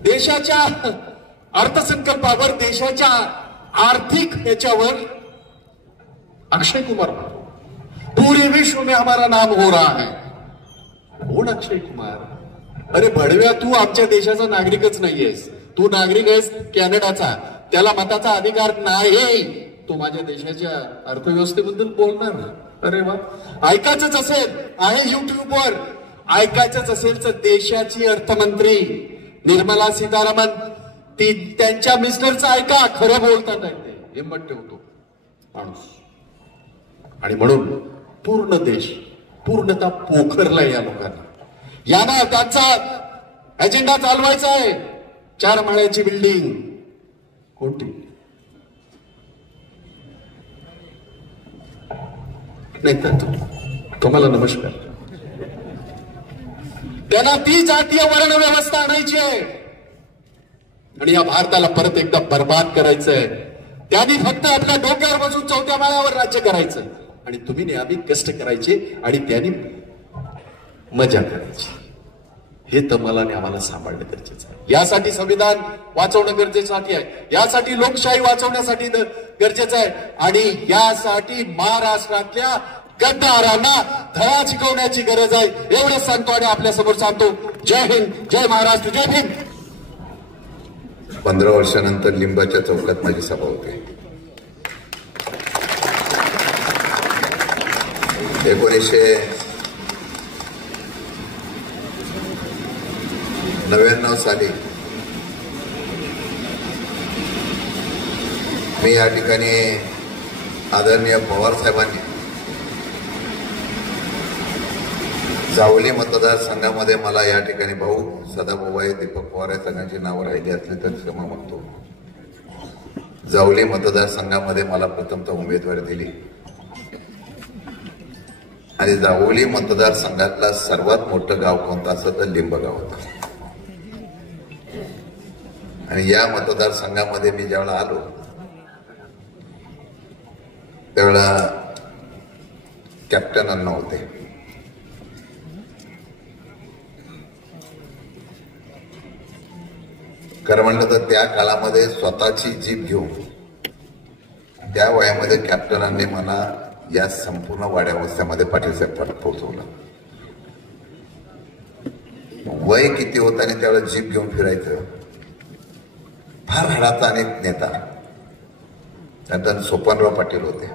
देशाच्या अर्थसंकल्पावर, देशाच्या आर्थिक ह्याच्यावर अक्षय कुमार पूरे विश्व में हमारा नाम हो रहा है. कोण अक्षय कुमार? अरे भडव्या, तू आमच्या देशाचा नागरिकच नाहीयेस, तू नागरिक आहेस कॅनडाचा, त्याला मताचा अधिकार नाही. तो माझ्या देशाच्या अर्थव्यवस्थेबद्दल बोलणार ना? अरे वा, ऐकायचंच असेल, आहे युट्यूबवर, ऐकायचंच असेल तर देशाची अर्थमंत्री निर्मला सीतारामन, ती त्यांच्या मिस्टरचं ऐका, खरं बोलतात आहे, हिंमत ठेवतो माणूस. आणि म्हणून पूर्ण देश पूर्णतः पोखरला या लोकांना. यांना त्यांचा अजेंडा चालवायचा आहे. 4 माळ्याची बिल्डिंग कोणती नाही तर तुम्हाला नमस्कार. त्यांना ती जातीय वर्ण व्यवस्था आणायची आहे आणि या भारताला परत एकदा बर्बाद करायचंय. त्यांनी फक्त आपल्या डोक्यावर बसून 4थ्या माळ्यावर राज्य करायचं आणि तुम्ही नेहमी कष्ट करायचे आणि त्यांनी मजा करायची. हे तर मला आणि आम्हाला सांभाळणं गरजेचं आहे. यासाठी संविधान वाचवणं गरजेचं आहे, यासाठी लोकशाही वाचवण्यासाठी गरजेचं आहे आणि यासाठी महाराष्ट्रातल्या गद्दारांना धडा शिकवण्याची गरज आहे. एवढंच सांगतो आणि आपल्या समोर सांगतो. जय हिंद, जय महाराष्ट्र, जय भीम. 15 वर्षानंतर लिंबाच्या चौकात माझी सभा होते. 1999 साली मी या ठिकाणी आदरणीय पवार साहेबांनी जावली मतदारसंघामध्ये मला या ठिकाणी भाऊ सदाभाऊ आहे, दीपक पवार आहे, सगळ्यांची नावं राहिली असली तर क्षमा मागतो. जावली मतदारसंघामध्ये मला प्रथमतः उमेदवारी दिली आणि जावली मतदारसंघातला सर्वात मोठं गाव कोणतं असं तर लिंबगाव होतं. आणि या मतदारसंघामध्ये मी ज्यावेळेला आलो त्यावेळेला कॅप्टन अण्णा होते. खरं म्हणलं तर त्या काळामध्ये स्वतःची जीप घेऊन त्या वयामध्ये कॅप्टनांनी मला या संपूर्ण वाड्यावस्थ्यामध्ये पाटीलसाहेब पोहोचवलं. वय किती होतं आणि त्यावेळेला जीप घेऊन फिरायचं. फार हाडाचा अनेक नेता, त्यानंतर सोपानराव पाटील होते.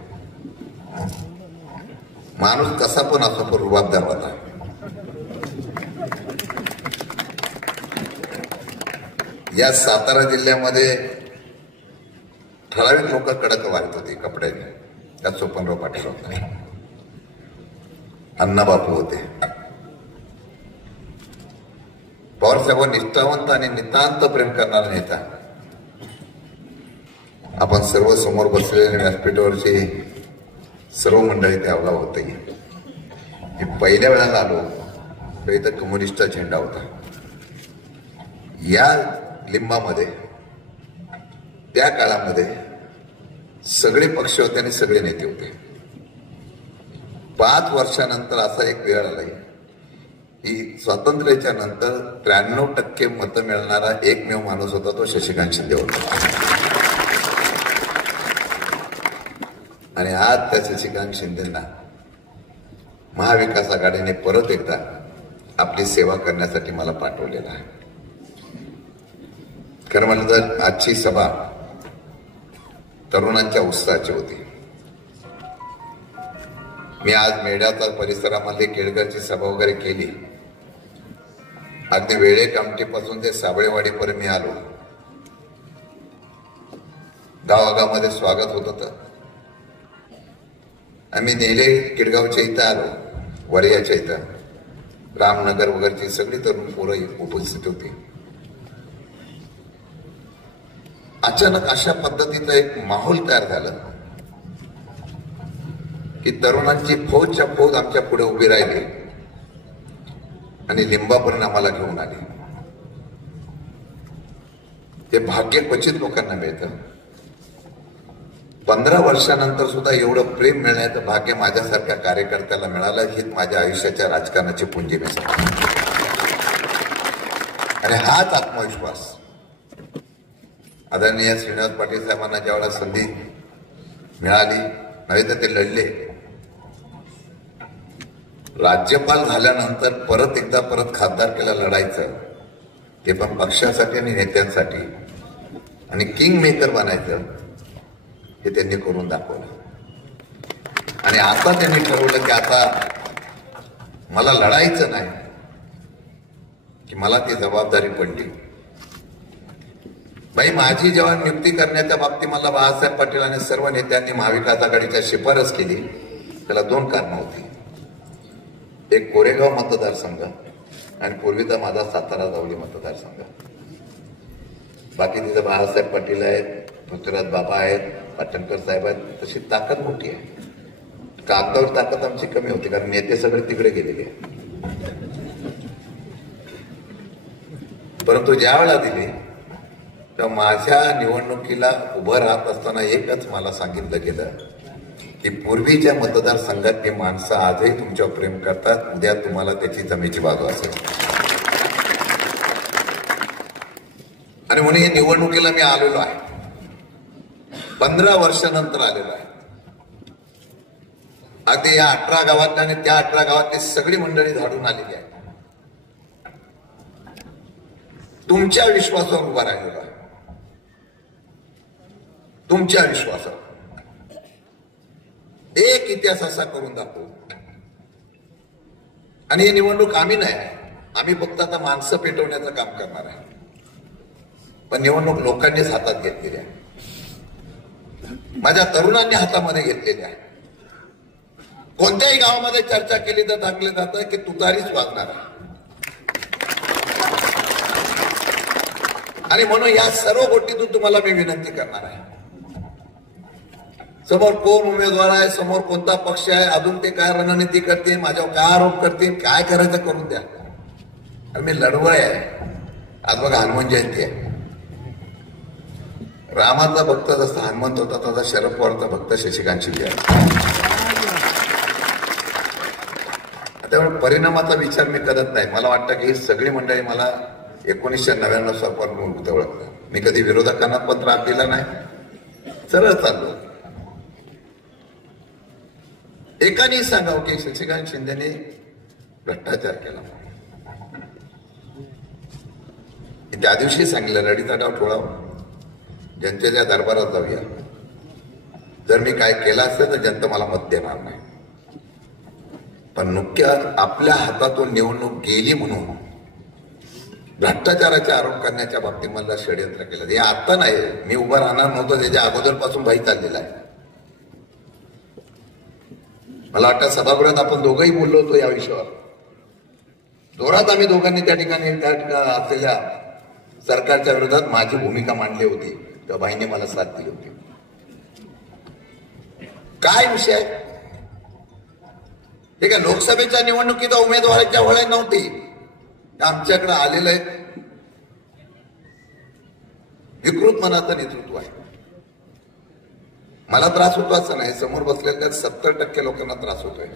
माणूस कसा पण असो पण रुबाबदार होता. या सातारा जिल्ह्यामध्ये ठराविक लोक कडक वाढत होते कपड्याने. त्यात सोपानराव पाटील होते, अण्णाबापू होते. पवारसाहेब निष्ठावंत आणि नितांत प्रेम करणारा नेता. आपण सर्व समोर बसलेल्या व्यासपीठावरची सर्व मंडळी त्यावेळेला होते. मी पहिल्या वेळेला आलो तर इथं कम्युनिस्टचा झेंडा होता. या लिंबामध्ये त्या काळामध्ये सगळे पक्ष होते आणि सगळे नेते होते. 5 वर्षानंतर असा एक वेळ आला की स्वातंत्र्याच्या नंतर 93% मतं मिळणारा एकमेव माणूस होता, तो शशिकांत शिंदे होता. आणि आज त्या शशिकांत शिंदेंना महाविकास आघाडीने परत एकदा आपली सेवा करण्यासाठी मला पाठवलेला आहे. खरं म्हणलं तर आजची सभा तरुणांच्या उत्साहाची होती. मी आज मेढ्याचा परिसरामध्ये केळकरची सभा वगैरे केली. अगदी वेळे कामठीपासून ते साबळेवाडीपर्यंत मी आलो. गावागावामध्ये स्वागत होत होतं. आम्ही नेले किडगावच्या इथं आलो, वडियाच्या इथं रामनगर वगैरेची सगळी तरुण पोरं उपस्थित होती. अचानक अशा पद्धतीचा एक माहोल तयार झाला की तरुणांची फौजच्या फौज आमच्या पुढे उभी राहिली आणि लिंबापर्यंत आम्हाला घेऊन आली. ते भाग्य क्वचित लोकांना मिळतं. 15 वर्षानंतर सुद्धा एवढं प्रेम मिळण्याचं भाग्य माझ्यासारख्या कार्यकर्त्याला मिळालं, हीच माझ्या आयुष्याच्या राजकारणाची पुंजी मी सांगतो. आणि हाच आत्मविश्वास आदरणीय श्रीनिवास पाटील साहेबांना ज्यावेळेला संधी मिळाली, नव्हे तर ते लढले. राज्यपाल झाल्यानंतर परत खासदारकीला लढायचं, ते पण पक्षासाठी आणि नेत्यांसाठी, आणि किंग मेकर बनायचं, हे त्यांनी करून दाखवलं. आणि आता त्यांनी ठरवलं की आता मला लढायचं नाही, की मला ती जबाबदारी पडली. बाई, माझी जेव्हा नियुक्ती करण्याच्या बाबतीत मला बाळासाहेब पाटील आणि सर्व नेत्यांनी महाविकास आघाडीच्या शिफारस केली, त्याला 2 कारणं होती. एक कोरेगाव मतदारसंघ आणि पूर्वीचा माझा सातारा जावली मतदारसंघ. बाकी तिथं बाळासाहेब पाटील आहेत, पृथ्वीराज बाबा आहेत, पाटणकर साहेब आहेत, तशी ताकद मोठी आहे. कागदावर ताकद आमची कमी होती, कारण नेते सगळे तिकडे गेलेले. परंतु ज्या वेळेला दिली तेव्हा माझ्या निवडणुकीला उभं राहत असताना एकच मला सांगितलं गेलं की पूर्वीच्या मतदारसंघातली माणसं आजही तुमच्यावर प्रेम करतात, उद्या तुम्हाला त्याची जमेची बाजू असेल. आणि म्हणून या निवडणुकीला मी आलेलो आहे, 15 वर्षानंतर आलेलो आहे. अगदी या 18 गावातल्या आणि त्या 18 गावातली सगळी मंडळी धाडून आलेली आहे. तुमच्या विश्वासावर उभा राहिलेला आहे, तुमच्या विश्वासावर. एक इतिहास असा करून दाखवू. आणि ही निवडणूक आम्ही नाही, आम्ही फक्त आता माणसं पेटवण्याचं काम करणार आहे. पण निवडणूक लोकांनीच हातात घेतलेली आहे, माझ्या तरुणांनी हातामध्ये घेतलेली आहे. कोणत्याही गावामध्ये चर्चा केली तर सांगलं जातं की तुतारीच वाजणार आहे. आणि म्हणून या सर्व गोष्टीतून तुम्हाला मी विनंती करणार आहे, समोर कोण उमेदवार आहे, समोर कोणता पक्ष आहे, अजून ते काय रणनीती करतील, माझ्यावर काय आरोप करतील, काय करायचं करून द्या. आणि मी लढवय आहे. आज बघा हनुमान जयंती आहे. रामाचा भक्त जसा हनुमंत होता तसा शरद पवारचा भक्त शशिकांत शिंदे आहे. त्यामुळे परिणामाचा विचार मी करत नाही. मला वाटतं की ही सगळी मंडळी मला 1999 सालपासून ओळखतं. मी कधी विरोधकांना पण त्रास दिला नाही, सरळ चाललो. एकाने सांगावं की शशिकांत शिंदेने भ्रष्टाचार केला. त्या दिवशी सांगितलं रडीचा डाव ठोळाव, जनतेच्या दरबारात जाऊया. जर मी काय केलं असेल तर जनता मला मत देणार नाही. पण नुकत्या आपल्या हातातून निवडणूक गेली म्हणून भ्रष्टाचाराचे आरोप करण्याच्या बाबतीत मला षडयंत्र केलं. हे आता नाही, मी उभं राहणार नव्हतं, त्याच्या अगोदरपासून भाई चाललेला आहे. मला वाटतं सभागृहात आपण दोघंही बोललो होतो या विषयावर. जोरात आम्ही दोघांनी त्या ठिकाणी असलेल्या सरकारच्या विरोधात माझी भूमिका मांडली होती, तेव्हा भाईंनी मला साथ दिली होती. काय विषय, ठीक आहे, लोकसभेच्या निवडणुकीत उमेदवारांच्या वळण नव्हती, आमच्याकडे आलेलं आहे विकृत मनाचं नेतृत्व आहे. मला त्रास होतो असं नाही, समोर बसलेल्या 70% लोकांना त्रास होतोय.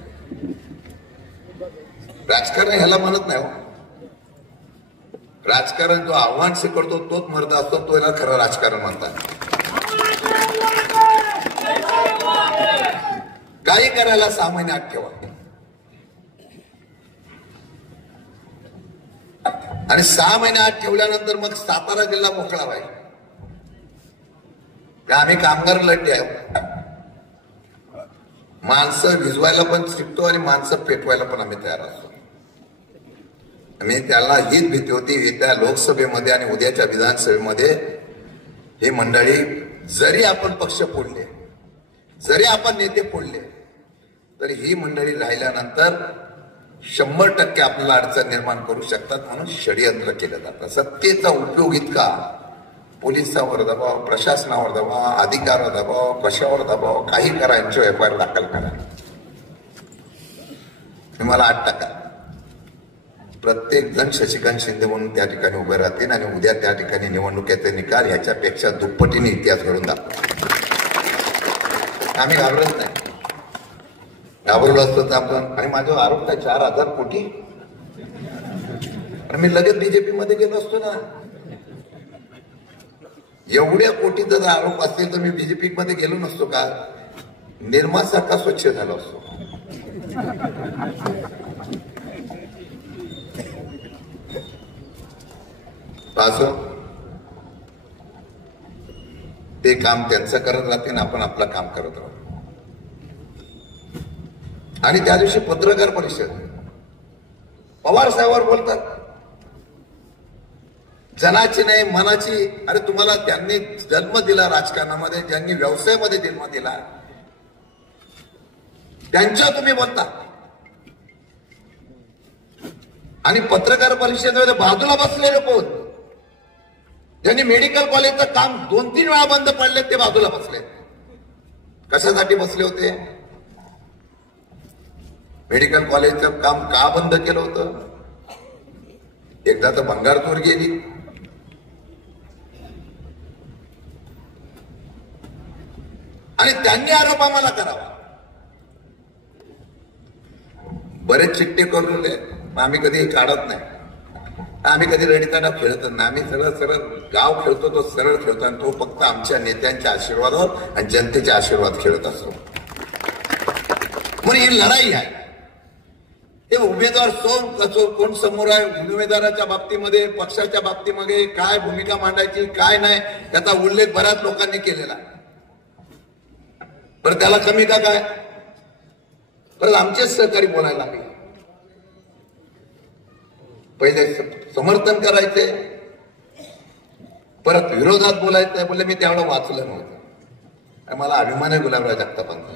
राजकारण ह्याला म्हणत नाही हो. राजकारण जो आव्हान स्वीकारतो तोच मर्द असतो, तो याला खरं राजकारण म्हणतात. काही करायला 6 महिने आत ठेवा, आणि 6 महिने आत ठेवल्यानंतर मग सातारा जिल्हा मोकळा व्हायला. आम्ही कामगार लढले आहे, माणसं भिजवायला पण शिकतो आणि माणसं पेटवायला पण आम्ही तयार असतो. आणि त्याला हीच भीती होती, येत्या लोकसभेमध्ये आणि उद्याच्या विधानसभेमध्ये ही मंडळी, जरी आपण पक्ष फोडले, जरी आपण नेते फोडले, तरी ही मंडळी राहिल्यानंतर 100% आपल्याला अडचण निर्माण करू शकतात. म्हणून षडयंत्र केलं जातं. सत्तेचा उपयोग इतका, पोलिसांवर दबाव, प्रशासनावर दबाव, अधिकारावर दबाव, कशावर दबाव, काही करा, यांच्यावर FIR दाखल करा. मला 8%. प्रत्येक जण शशिकांत शिंदे म्हणून त्या ठिकाणी उभे राहतील आणि उद्या त्या ठिकाणी निवडणुकीचे निकाल ह्याच्यापेक्षा दुप्पटीने इतिहास घडून दाखवा. आम्ही घाबरत नाही. घाबरलो असतो तर आपण, आणि माझा आरोप काय 4,000 कोटी, आणि मी लगेच बीजेपी मध्ये गेलो असतो ना. एवढ्या कोटीचा जर आरोप असतील तर मी बीजेपी मध्ये गेलो नसतो का? निर्मासारखा स्वच्छ झालो असतो. असं ते काम त्यांचं करत राहतील, आपण आपलं काम करत राहू. आणि त्या दिवशी पत्रकार परिषद पवार साहेबांवर बोलतात, जनाची नाही मनाची. अरे तुम्हाला त्यांनी जन्म दिला राजकारणामध्ये, ज्यांनी व्यवसायामध्ये जन्म दिला, त्यांच्या तुम्ही बोलता. आणि पत्रकार परिषदेमध्ये बाजूला बसलेले कोण? ज्यांनी मेडिकल कॉलेजचं काम 2-3 वेळा बंद पडले ते बाजूला बसले. कशासाठी बसले होते? मेडिकल कॉलेजचं काम का बंद केलं होतं? एकदा तर भंगारचोर गेली, आणि त्यांनी आरोप आम्हाला करावा. बरेच चिट्टे करून आम्ही कधी काढत नाही. आम्ही कधी रडीताना खेळत नाही. आम्ही सरळ सरळ गाव खेळतो, तो सरळ खेळतो, आणि तो फक्त आमच्या नेत्यांच्या आशीर्वादावर आणि जनतेच्या आशीर्वाद खेळत असतो. म्हणून ही लढाई आहे. हे उमेदवार कोण समोर आहे, उमेदवाराच्या बाबतीमध्ये, पक्षाच्या बाबतीमध्ये काय भूमिका मांडायची काय नाही, त्याचा उल्लेख बऱ्याच लोकांनी केलेला. बरं त्याला कमी का काय? परत आमचेच सहकारी बोलायला लागले. पहिले समर्थन करायचे, परत विरोधात बोलायचं. बोलले मी त्यावेळेला वाचलं नव्हतं. मला अभिमान आहे गुलाबराव जगतापांचा.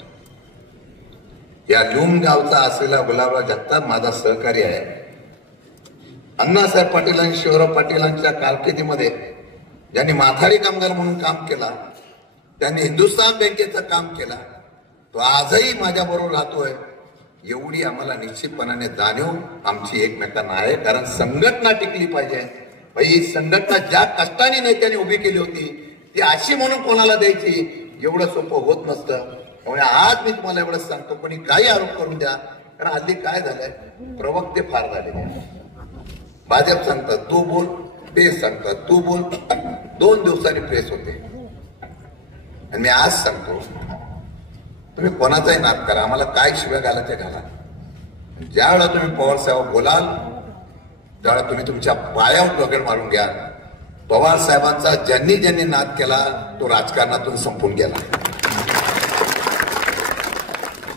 या लूम गावचा असलेला गुलाबराव जगताप माझा सहकारी आहे. अण्णासाहेब पाटील आणि शिवराव पाटीलांच्या कारकिर्दीमध्ये ज्यांनी माथाडी कामगार म्हणून काम केला, त्यांनी हिंदुस्थान बँकेचं काम केला, तो आजही माझ्याबरोबर राहतोय. एवढी आम्हाला निश्चितपणाने जाणीव आमची एकमेकांना आहे. कारण संघटना टिकली पाहिजे. ही संघटना ज्या कष्टाने नेत्यांनी उभी केली होती ती अशी म्हणून कोणाला द्यायची, एवढं सोपं होत नसतं. त्यामुळे आज मी तुम्हाला एवढंच सांगतो, कोणी काही आरोप करून द्या. कारण हल्ली काय झालंय, प्रवक्ते फार झालेले. भाजप सांगतात तू बोल, प्रेस सांगतात तू बोल. 2 दिवसांनी प्रेस होते. आणि मी आज सांगतो, तुम्ही कोणाचाही नाद करा, आम्हाला काय शिव्या घाला ते घाला. ज्या वेळा तुम्ही पवार साहेब बोलाल त्यावेळेला तुम्ही तुमच्या पायावर दगड मारून घ्या. पवार साहेबांचा ज्यांनी ज्यांनी नाद केला तो राजकारणातून संपून गेला.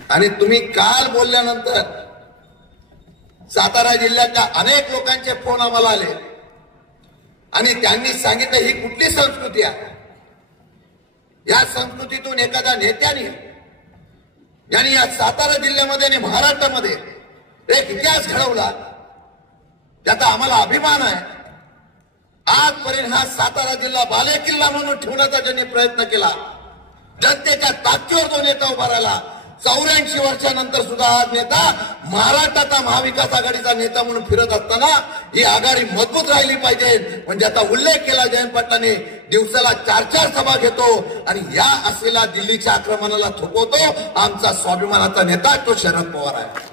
आणि तुम्ही काल बोलल्यानंतर सातारा जिल्ह्याच्या अनेक लोकांचे फोन आम्हाला आले आणि त्यांनी सांगितलं ही कुठली संस्कृती आहे. या संस्कृतीतून एखाद्या नेत्याने यांनी या सातारा जिल्ह्यामध्ये आणि महाराष्ट्रामध्ये एक इतिहास घडवला, त्याचा आम्हाला अभिमान आहे. आजपर्यंत हा सातारा जिल्हा बालेकिल्ला म्हणून ठेवण्याचा ज्यांनी प्रयत्न केला, जनतेच्या ताकदीवर जो नेता उभा राहिला, 84 वर्षानंतर सुद्धा हा नेता महाराष्ट्राचा महाविकास आघाडीचा नेता म्हणून फिरत असताना ही आघाडी मजबूत राहिली पाहिजे. म्हणजे आता उल्लेख केला जयंत पाटलांनी, दिवसाला 4-4 सभा घेतो आणि या असलेल्या दिल्लीच्या आक्रमणाला थोपवतो. आमचा स्वाभिमानाचा नेता तो शरद पवार आहे.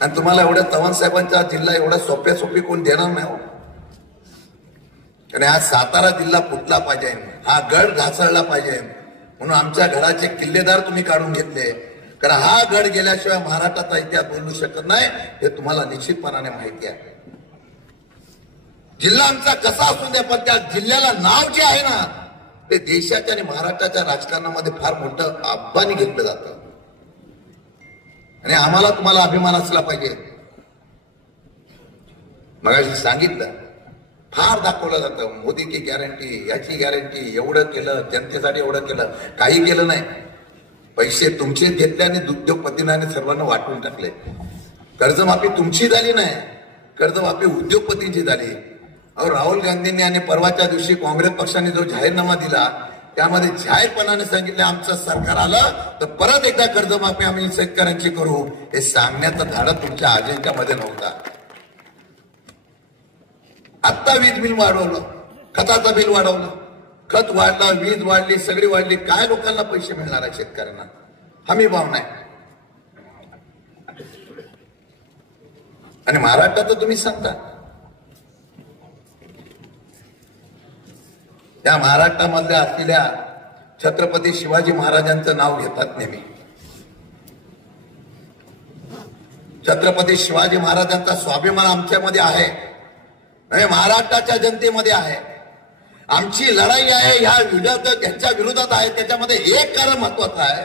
आणि तुम्हाला एवढ्या चव्हाण साहेबांचा जिल्हा एवढा सोपी कोण देणार नाही हो. आणि हा सातारा जिल्हा फुटला पाहिजे, हा गड घासळला पाहिजे. म्हणून आमच्या गडाचे किल्लेदार तुम्ही काढून घेतले. कारण हा गड गेल्याशिवाय महाराष्ट्राचा इतिहास बोलू शकत नाही, हे तुम्हाला निश्चितपणाने माहिती आहे. जिल्हा आमचा कसा असून द्या, पण त्या जिल्ह्याला नाव जे आहे ना ते देशाच्या आणि महाराष्ट्राच्या राजकारणामध्ये फार मोठं आव्हान घेतलं जातं. आणि आम्हाला तुम्हाला अभिमान असला पाहिजे. मगाशी सांगितलं, फार दाखवलं जातं मोदी की गॅरंटी, याची गॅरंटी, एवढं केलं जनतेसाठी, एवढं केलं. काही केलं नाही. पैसे तुमचे घेतले आणि उद्योगपतींनी सर्वांना वाटून टाकले. कर्जमाफी तुमची झाली नाही, कर्जमाफी उद्योगपतींची झाली. अहो राहुल गांधींनी आणि परवाच्या दिवशी काँग्रेस पक्षाने जो जाहीरनामा दिला त्यामध्ये जाहीरपणाने सांगितले आमचं सरकार आलं तर परत एकदा कर्जमाफी आम्ही शेतकऱ्यांची करू. हे सांगण्याचा धाडा तुमच्या अजेंड्यामध्ये नव्हता. आत्ता वीज बिल वाढवलं, खताचं बिल वाढवलं, खत वाढलं, वीज वाढली, सगळी वाढली, काय लोकांना पैसे मिळणार आहे शेतकऱ्यांना? हमी भाव नाही. आणि महाराष्ट्रात तुम्ही सांगता, त्या महाराष्ट्रामधल्या असलेल्या छत्रपती शिवाजी महाराजांचं नाव घेतात नेहमी. छत्रपती शिवाजी महाराजांचा स्वाभिमान आमच्यामध्ये आहे, महाराष्ट्राच्या जनतेमध्ये आहे. आमची लढाई आहे ह्याच्या विरोधात आहे. त्याच्यामध्ये एक कारण महत्वाचं आहे,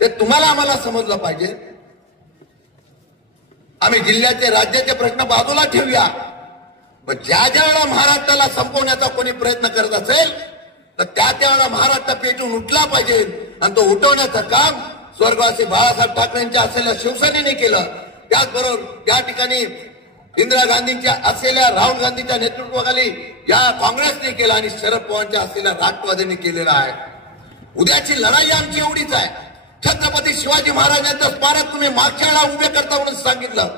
ते तुम्हाला आम्हाला समजलं पाहिजे. आम्ही जिल्ह्याचे राज्याचे प्रश्न बाजूला ठेवूया, पण ज्या वेळेला महाराष्ट्राला संपवण्याचा कोणी प्रयत्न करत असेल तर त्या वेळेला महाराष्ट्र पेटून उठला पाहिजे. आणि तो उठवण्याचं काम स्वर्गवासी बाळासाहेब ठाकरेंच्या असलेल्या शिवसेनेने केलं. त्याचबरोबर त्या ठिकाणी इंदिरा गांधींच्या असलेल्या राहुल गांधीच्या नेतृत्वाखाली या काँग्रेसने केलं आणि शरद पवारांच्या असलेल्या राष्ट्रवादीने केलेला आहे. उद्याची लढाई आमची एवढीच आहे. छत्रपती शिवाजी महाराजांचं स्मारक तुम्ही मागच्या वेळा उभे करता म्हणून सांगितलं,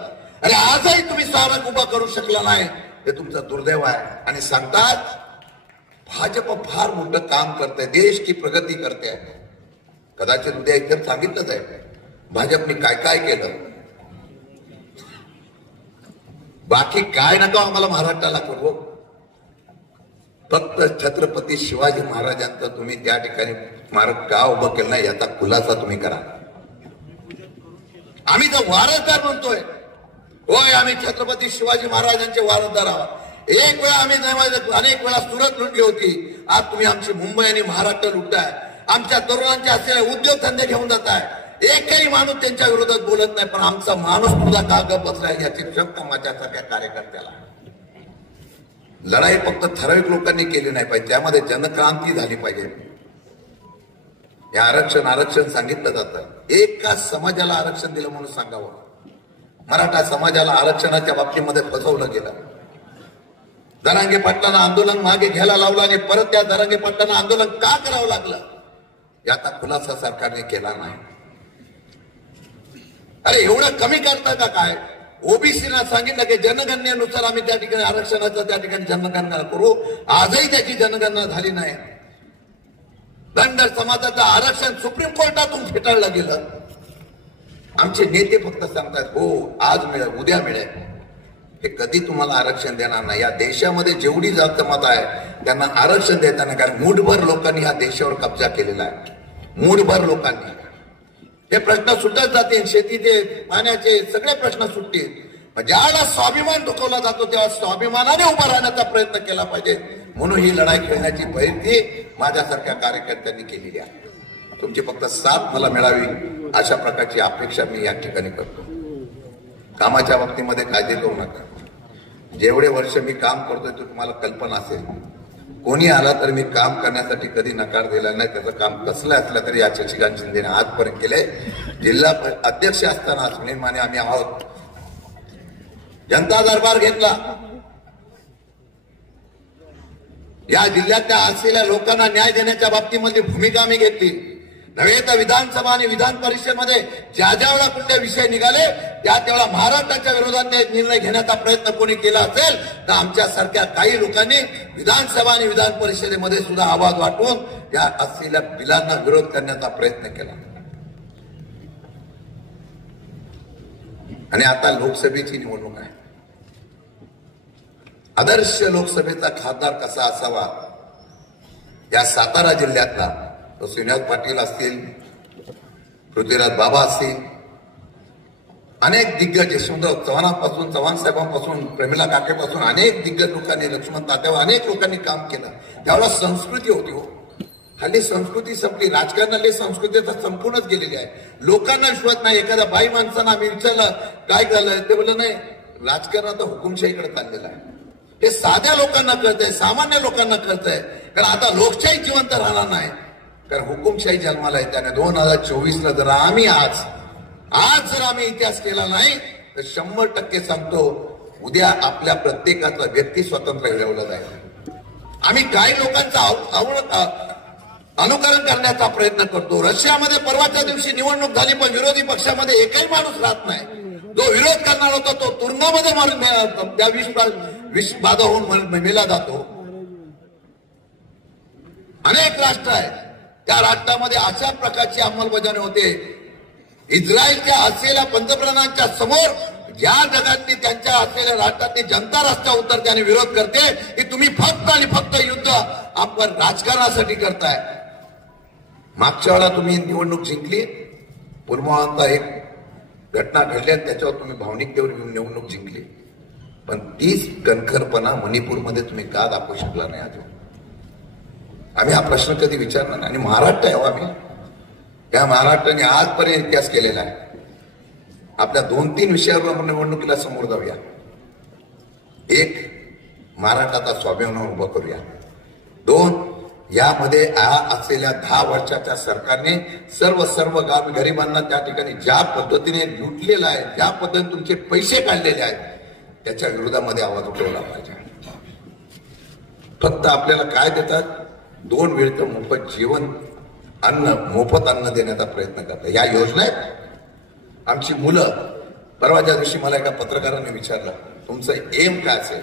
अरे आजही तुम्ही स्मारक उभं करू शकला नाही, हे तुमचं दुर्दैव आहे. आणि सांगतात भाजप फार मोठं काम करते, देश की प्रगती करते. कदाचित उद्या इतर सांगितलंच आहे भाजपने काय काय केलं. बाकी काय नका आम्हाला महाराष्ट्राला करू, फक्त छत्रपती शिवाजी महाराजांचं तुम्ही त्या ठिकाणी स्मारक का उभं केलं नाही याचा खुलासा तुम्ही करा. आम्ही तर वारसदार म्हणतोय, होय आम्ही छत्रपती शिवाजी महाराजांचे वारसदार आहोत. एक वेळा आम्ही अनेक वेळा सुरत लुटली होती, आज तुम्ही आमची मुंबई आणि महाराष्ट्र लुटताय. आमच्या तरुणांचे असलेले उद्योगधंदे घेऊन जाताय. एकही माणूस त्यांच्या विरोधात बोलत नाही, पण आमचा माणूस सुद्धा कागद बसलाय याची शंका माझ्यासारख्या कार्यकर्त्याला. लढाई फक्त ठराविक लोकांनी केली नाही पाहिजे, त्यामध्ये जनक्रांती झाली पाहिजे. या आरक्षण सांगितलं जातं, एका समाजाला आरक्षण दिलं म्हणून सांगावं. मराठा समाजाला आरक्षणाच्या बाबतीमध्ये फसवलं गेलं. जरांगे पाटलांना आंदोलन मागे घ्यायला लावलं आणि परत त्या जरांगे पाटलांना आंदोलन का करावं लागलं याचा खुलासा सरकारने केला नाही. अरे एवढं कमी करता का काय? ओबीसीला सांगितलं की जनगणनेनुसार आम्ही त्या ठिकाणी आरक्षणाचं त्या ठिकाणी जनगणना करू, आजही त्याची जनगणना झाली नाही. धनगर समाजाचं आरक्षण सुप्रीम कोर्टातून फेटाळलं गेलं. आमचे नेते फक्त सांगतात हो आज मिळेल, उद्या मिळेल. हे कधी तुम्हाला आरक्षण देणार नाही. या देशामध्ये जेवढी जात मत आहे त्यांना आरक्षण देता नाही, कारण मूठभर लोकांनी या देशावर कब्जा केलेला आहे. मूठभर लोकांनी हे प्रश्न सुटत जातील, शेतीचे पाण्याचे सगळे प्रश्न सुटतील. ज्यावेळेला स्वाभिमान दुखवला जातो तेव्हा स्वाभिमानाने उभा राहण्याचा प्रयत्न केला पाहिजे. म्हणून ही लढाई खेळण्याची प्रयत्न माझ्यासारख्या कार्यकर्त्यांनी केलेली आहे. तुमची फक्त साथ मला मिळावी अशा प्रकारची अपेक्षा मी या ठिकाणी करतो. कामाच्या बाबतीमध्ये काळजी करू नका. जेवढे वर्ष मी काम करतोय ते तुम्हाला कल्पना असेल. कोणी आला तर मी काम करण्यासाठी कधी नकार दिला नाही. त्याचं काम कसलं असलं तरी या शशिकांत शिंदेने आजपर्यंत केलंय. जिल्हा अध्यक्ष असताना सुनील माने आम्ही आहोत, जनता दरबार घेतला. या जिल्ह्यातल्या असलेल्या लोकांना न्याय देण्याच्या बाबतीमध्ये भूमिका आम्ही घेतली. नव्हे तर विधानसभा आणि विधान परिषदेमध्ये ज्या ज्या वेळा कुठले विषय निघाले त्या त्यावेळेला महाराष्ट्राच्या विरोधात निर्णय घेण्याचा प्रयत्न कोणी केला असेल तर आमच्यासारख्या काही लोकांनी विधानसभा आणि विधान परिषदेमध्ये सुद्धा आवाज वाटवून या असलेल्या बिलांना विरोध करण्याचा प्रयत्न केला. आणि आता लोकसभेची निवडणूक आहे. आदर्श लोकसभेचा खासदार कसा असावा या सातारा जिल्ह्यातला तो श्रीनिवास पाटील असतील, पृथ्वीराज बाबा असतील, अनेक दिग्गज यशवंतराव चव्हाणांपासून, चव्हाण साहेबांपासून, प्रमिला काकेपासून अनेक दिग्गज लोकांनी, लक्ष्मण तात्यावर अनेक लोकांनी काम केलं. त्यावेळेला संस्कृती होती हो. हल्ली संस्कृती संपली. राजकारणातली संस्कृती तर संपूर्णच गेलेली आहे. लोकांना विश्वास नाही. एखाद्या बाई माणसांना आम्ही विचारलं काय झालं ते बोललं नाही राजकारणात हुकुमशाहीकडे चाललेलं आहे. हे साध्या लोकांना कळतंय, सामान्य लोकांना कळतंय. कारण आता लोकशाही जिवंत राहणार नाही, कारण हुकुमशाही जन्माला आहे. त्याने 2024ला जर आम्ही आज जर आम्ही इतिहास केला नाही तर 100% सांगतो उद्या आपल्या प्रत्येकाचं व्यक्ती स्वातंत्र्य मिळवलं जाईल. आम्ही काही लोकांचं अनुकरण करण्याचा प्रयत्न करतो. रशियामध्ये परवाच्या दिवशी निवडणूक झाली पण विरोधी पक्षामध्ये एकही माणूस राहत नाही. जो विरोध करणार होता तो तुरुंगामध्ये मारून त्या विष बाधा होऊन मेला जातो. अनेक राष्ट्र आहेत, त्या राष्ट्रामध्ये अशा प्रकारची अंमलबजावणी होते. इस्रायलच्या असलेल्या पंतप्रधानांच्या समोर या जगातली त्यांच्या असलेल्या राष्ट्रातली जनता रस्त्यावर उतरते आणि विरोध करते की तुम्ही फक्त आणि फक्त युद्ध आपण राजकारणासाठी करताय. मागच्या वेळेला तुम्ही निवडणूक जिंकली, पुलवामाचा एक घटना घडल्या, त्याच्यावर तुम्ही भावनिकतेवर घेऊन निवडणूक जिंकली, पण तीच कणखरपणा मणिपूरमध्ये तुम्ही का दाखवू शकला नाही अजून? आम्ही हा प्रश्न कधी विचारला नाही. आणि महाराष्ट्र आहे आम्ही, त्या महाराष्ट्राने आजपर्यंत इतिहास केलेला आहे. आपल्या 2-3 विषयावर आपण निवडणुकीला समोर जाऊया. एक, महाराष्ट्राचा स्वाभिमान उभा करूया. 2, यामध्ये असलेल्या 10 वर्षाच्या सरकारने सर्व गरिबांना त्या ठिकाणी ज्या पद्धतीने लुटलेलं आहे, ज्या पद्धतीने तुमचे पैसे काढलेले आहेत, त्याच्या विरोधामध्ये आवाज उठवला पाहिजे. फक्त आपल्याला काय देतात? 2 वेळचं मोफत जेवण, मोफत अन्न देण्याचा प्रयत्न करतात. या योजना आहेत. आमची मुलं, परवाच्या दिवशी मला एका पत्रकाराने विचारलं, तुमचं एम काय असेल?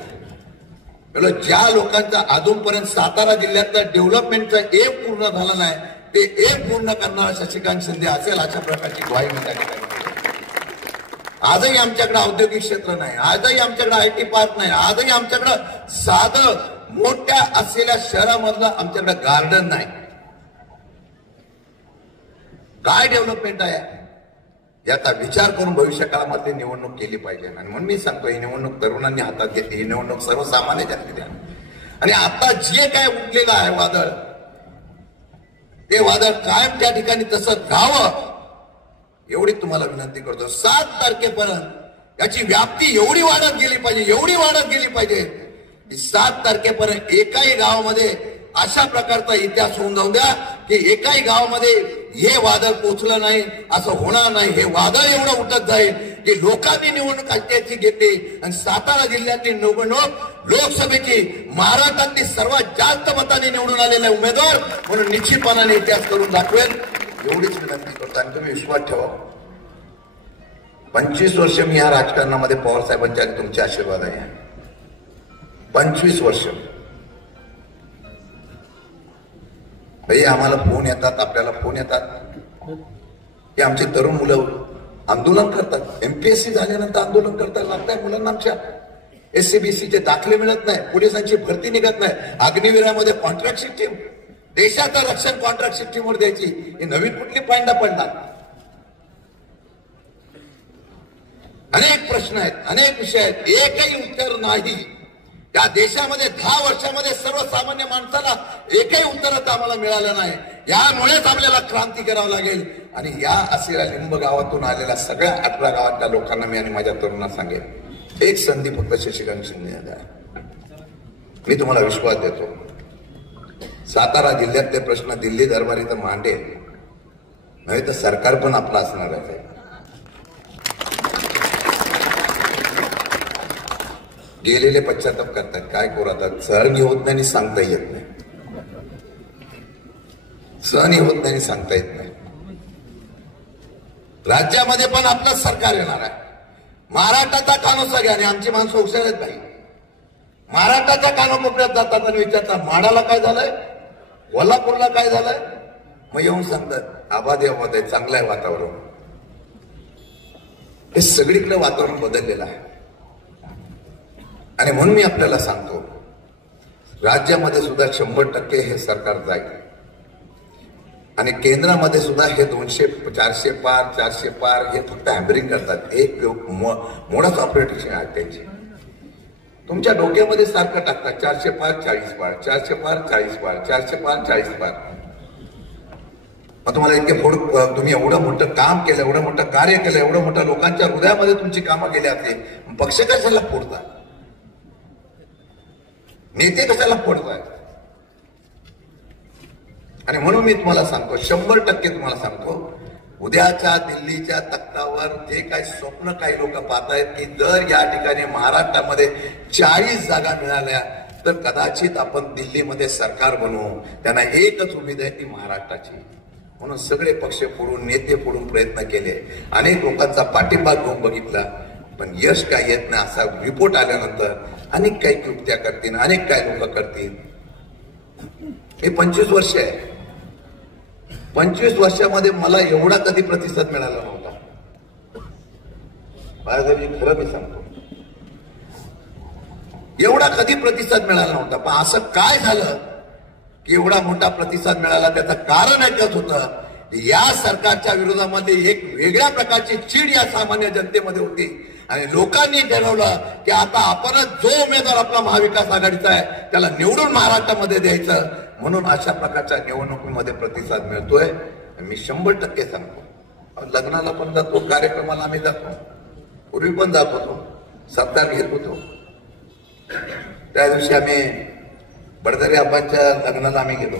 ज्या लोकांचा अजूनपर्यंत सातारा जिल्ह्यातला डेव्हलपमेंटचा एम पूर्ण झाला नाही, ते एम पूर्ण करणारा शशिकांत शिंदे असेल, अशा प्रकारची ग्वाही मी त्या ठिकाणी. आजही आमच्याकडे औद्योगिक क्षेत्र नाही, आजही आमच्याकडे आयटी पार्क नाही, आजही आमच्याकडे साधं मोठ्या असलेल्या शहरामधलं आमच्याकडे गार्डन नाही. काय डेव्हलपमेंट आहे याचा विचार करून भविष्य काळामध्ये निवडणूक केली पाहिजे. आणि म्हणून मी सांगतो, ही निवडणूक तरुणांनी हातात घेतली, ही निवडणूक सर्वसामान्य जनतेने. आणि आता जे काय उठलेलं आहे वादळ, ते वादळ कायम त्या ठिकाणी तसं राहावं एवढी तुम्हाला विनंती करतो. 7 तारखेपर्यंत याची व्याप्ती एवढी वाढत गेली पाहिजे, एवढी वाढत गेली पाहिजे की 7 तारखेपर्यंत एकाही गावामध्ये अशा प्रकारचा इतिहास होऊन जाऊ द्या की एकाही गावामध्ये हे वादळ पोचलं नाही, असं होणार नाही. हे वादळ एवढं उठत जाईल की लोकांनी निवडणूक त्याची घेतली आणि सातारा जिल्ह्यातली निवडणूक लोकसभेची महाराष्ट्रातली सर्वात जास्त मतांनी निवडून आलेला उमेदवार म्हणून निश्चितपणाने इतिहास करून दाखवेल एवढीच विनंती करतो. आणि तुम्ही विश्वास ठेवा, 25 वर्ष मी या राजकारणामध्ये पवार साहेबांच्या आणि तुमचे आशीर्वाद आहे. 25 वर्ष आम्हाला फोन येतात, आपल्याला फोन येतात की आमची तरुण मुलं आंदोलन करतात. एमपीएससी झाल्यानंतर आंदोलन करताना लागतंय मुलांना आमच्या. एससीबीसीचे दाखले मिळत नाही, पोलिसांची भरती निघत नाही, अग्निवीरामध्ये कॉन्ट्रॅक्ट सिस्टीम, देशाचं रक्षण कॉन्ट्रॅक्ट सिस्टीमवर द्यायची, ही नवीन कुठली पायंडा पडणार? अनेक प्रश्न आहेत, अनेक विषय आहेत, एकही उत्तर नाही. या देशामध्ये 10 वर्षामध्ये सर्वसामान्य माणसाला एकही उत्तर आम्हाला मिळालं नाही. यामुळेच आपल्याला क्रांती करावं लागेल. आणि या असलेल्या लिंब गावातून आलेल्या सगळ्या 18 गावातल्या लोकांना मी आणि माझ्या तरुणांना सांगेन, एक संधी फक्त शशिकांत शिंदे द्या. मी तुम्हाला विश्वास देतो, सातारा जिल्ह्यातले प्रश्न दिल्ली दरबारी तर मांडेल, नाही तर सरकार पण आपलं असणार आहे. गेलेले पश्चाताप करतात, काय करू आता? सहन होत नाही आणि सांगता येत नाही, सहन होत नाही आणि सांगता येत नाही. राज्यामध्ये पण आपलंच सरकार येणार आहे. महाराष्ट्राचा कानोसा घ्या आणि आमची माणसं हुशार आहेत भाई. महाराष्ट्राच्या कानोकोपऱ्यात जातात आणि विचारतात माडाला काय झालंय, कोल्हापूरला काय झालंय, मग येऊन सांगतात आबाद आहे, चांगलं आहे वातावरण. हे सगळीकडे वातावरण बदललेलं आहे. आणि म्हणून मी आपल्याला सांगतो, राज्यामध्ये सुद्धा 100% हे सरकार जाईल आणि केंद्रामध्ये सुद्धा हे 200, 400 पार, 400 पार हे फक्त हॅम्बरिंग करतात. एक मोडच ऑपरेटिंग आहे त्यांची. तुमच्या डोक्यामध्ये सारखं टाकतात 400 पार 40 पार, 400 पार 40 पार, 400 पार 40 पार. मग तुम्हाला इतके तुम्ही एवढं मोठं काम केलं, एवढं मोठं कार्य केलं, एवढं मोठं लोकांच्या हृदयामध्ये तुमची कामं केली असेल, पक्ष कशाला फोडतात, नेते कशाला फोडताय? आणि म्हणून मी तुम्हाला सांगतो, 100% तुम्हाला सांगतो, उद्याच्या दिल्लीच्या तख्तावर जे काही स्वप्न काही लोक पाहतायत की जर या ठिकाणी महाराष्ट्रामध्ये 40 जागा मिळाल्या तर कदाचित आपण दिल्लीमध्ये सरकार बनवू. त्यांना एकच उमेद आहे ती महाराष्ट्राची. म्हणून सगळे पक्ष फोडून, नेते फोडून प्रयत्न केले, अनेक लोकांचा पाठिंबा घेऊन बघितला, पण यश काय येत नाही. असा रिपोर्ट आल्यानंतर अनेक काही कृत्या करतील, अनेक काही लोक करतील. मी 25 वर्ष आहे. 25 वर्षामध्ये मला एवढा कधी प्रतिसाद मिळाला नव्हता. बाळासाहेबजी खरं मी सांगतो, एवढा कधी प्रतिसाद मिळाला नव्हता. पण असं काय झालं की एवढा मोठा प्रतिसाद मिळाला? त्याचं कारण एकच होतं, या सरकारच्या विरोधामध्ये एक वेगळ्या प्रकारची चीड या सामान्य जनतेमध्ये होती आणि लोकांनी ठरवलं की आता आपणच जो उमेदवार आपला महाविकास आघाडीचा आहे त्याला निवडून महाराष्ट्रामध्ये द्यायचं. म्हणून अशा प्रकारच्या निवडणुकीमध्ये प्रतिसाद मिळतोय. मी 100% सांगतो. लग्नाला पण जातो, कार्यक्रमाला आम्ही जातो, पूर्वी पण जात होतो, सत्कार घेत होतो. त्या दिवशी आम्ही बडदरे आबांच्या लग्नाला आम्ही गेलो.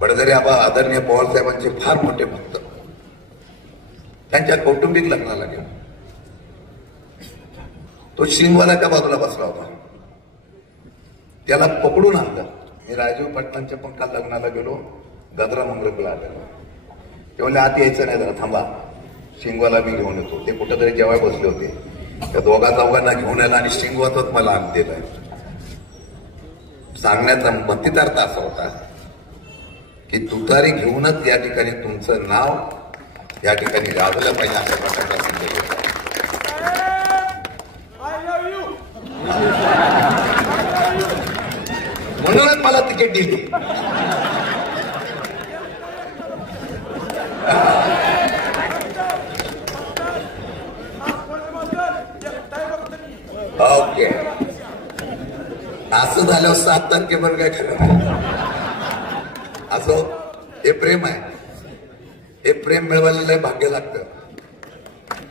बडदरे आबा आदरणीय पवार साहेबांचे फार मोठे भक्त. त्यांच्या कौटुंबिक लग्नाला गेलो. तो शिंगवालाच्या बाजूला बसला होता. त्याला पकडून आणलं. मी राजीव पाटलांच्या पण काल लग्नाला गेलो, गजरा मंगळला आलेलो. ते म्हणले आत यायचं नाही, जरा थांबा, शिंगवाला मी घेऊन येतो. ते कुठेतरी जेव्हा बसले होते, त्या दोघा चौघांना घेऊन यायला आणि शिंगवातच मला आत दिलाय. सांगण्याचा मतितार्थ असा होता की तुतारी घेऊनच या ठिकाणी तुमचं नाव या ठिकाणी गाजलं पाहिजे अशा प्रकारचा संदेश होता. म्हणूनच मला तिकीट दिली. ओके, असं झाल्यावर 7 तारखेवर काय खरं नाही. असो, हे प्रेम आहे. हे प्रेम मिळवायला भाग्य लागतं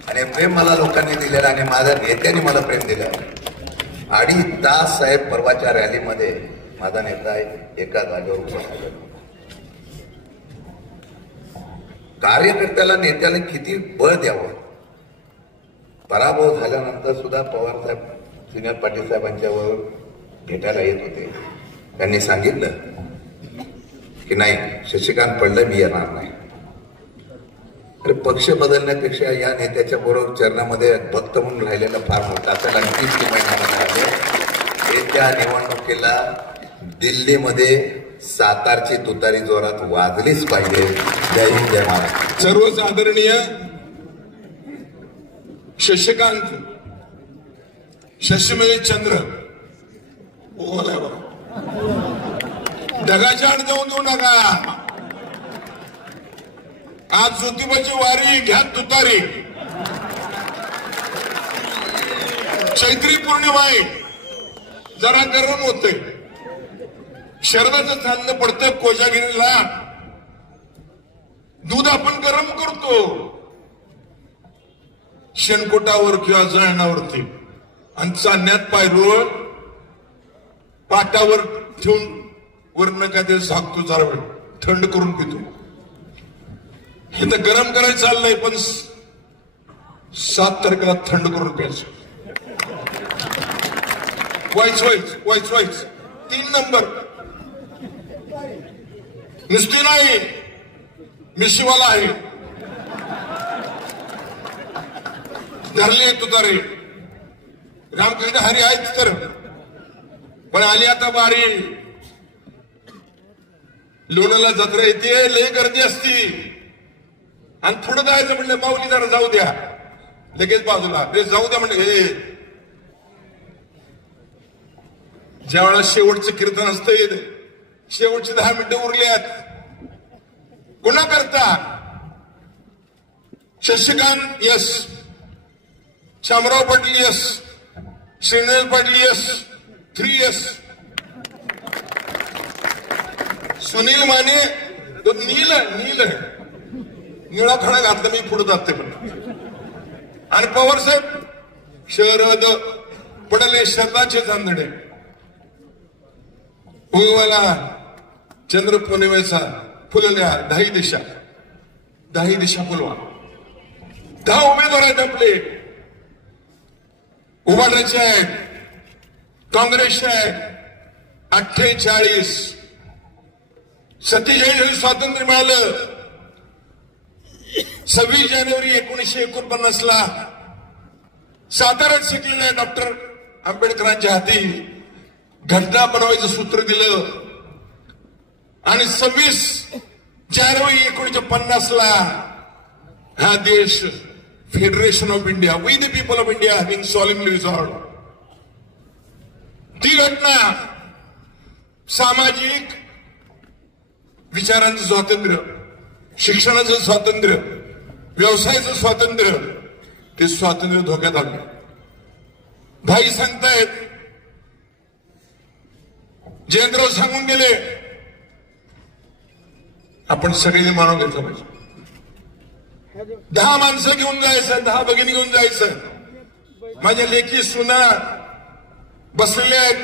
आणि हे प्रेम मला लोकांनी दिलेलं आणि माझ्या नेत्यांनी मला प्रेम दिलं. 2.5 तास साहेब परवाच्या रॅलीमध्ये माझा नेता एका जागेवर उभा राहिला. कार्यकर्त्याला नेत्याला किती बळ द्यावं. पराभव झाल्यानंतर सुद्धा पवार साहेब सिनियर पाटील साहेबांच्यावर भेटायला येत होते. त्यांनी सांगितलं की नाही, शशिकांत पडलं, मी येणार नाही. अरे, पक्ष बदलण्यापेक्षा या नेत्याच्या बरोबर चरणामध्ये भक्त म्हणून राहिलेला फार मोठा. त्याला 30 महिना मिळाले. येत्या निवडणुकीला दिल्लीमध्ये सातारची तुतारी जोरात वाजलीच पाहिजे. जय हिंद, जय महाराष्ट्र. सर्वच आदरणीय शशिकांत शशिमय चंद्र बोला बा, ढगाच्या आड जाऊन देऊ नका. आज ज्योतिबाची वारी, घ्या तुतारी. चैत्री पौर्णिमा आहे, जरा गरम होते. शरदाचं चांदणं पडतंय कोजागिरीला. दूध आपण गरम करतो शेणकोटावर किंवा जळणावरती आणि चालण्यात पायरोळ पाटावर ठेवून वरण काय ते झाकतो, जरा वेळ थंड करून पितो. हे तर गरम करायचं चाललंय, पण 7 तारखेला थंड करून प्यायचं. वाईच 3 नंबर नुसती नाही, मिशीवाला आहे. धरले तुतारे रामकृष्ण हरी आहेत तर, पण आली आता बारी. लोणाला जत्रा येते, लय गर्दी असती आणि पुढे जायचं म्हणलं माऊली जरा जाऊ द्या, लगेच बाजूला जाऊ द्या म्हणलं. हे ज्या वेळा शेवटचं कीर्तन असतं, शेवटची 10 मिनिटं उरली आहेत. गुन्हा करता Shashikant yes, Shamrao Patil yes, Shrinivas Patil yes, 3 yes. Sunil Mane तो नील आहे, निळा खडा घातला मी पुढे जाते. पण आणि पवार साहेब शरद पडले शरदाचे चांदणे उगवाला चंद्र पौर्णिमेचा फुलल्या 10 दिशा फुलवा. 10 उमेदवार आहेत आपले. उभाटाचे आहेत, काँग्रेसचे आहेत. 48 47 स्वातंत्र्य मिळालं. 26 जानेवारी 1949ला साताऱ्यात शिकलेल्या डॉक्टर आंबेडकरांच्या हाती घटना बनवायचं सूत्र दिलं आणि 26 जानेवारी 1950 हा देश federation of India, we the people of India having solemnly resolved. ती घटना सामाजिक विचारांचं स्वातंत्र्य, शिक्षणाचं स्वातंत्र्य, व्यवसायाचं स्वातंत्र्य, ते स्वातंत्र्य धोक्यात आलं. भाई सांगतायत, जयंतराव सांगून गेले, आपण सगळे मानव घेतलं पाहिजे. 10 माणसं घेऊन जायचं, 10 भगिनी घेऊन जायचं. माझ्या लेकी सुना बसलेले आहेत,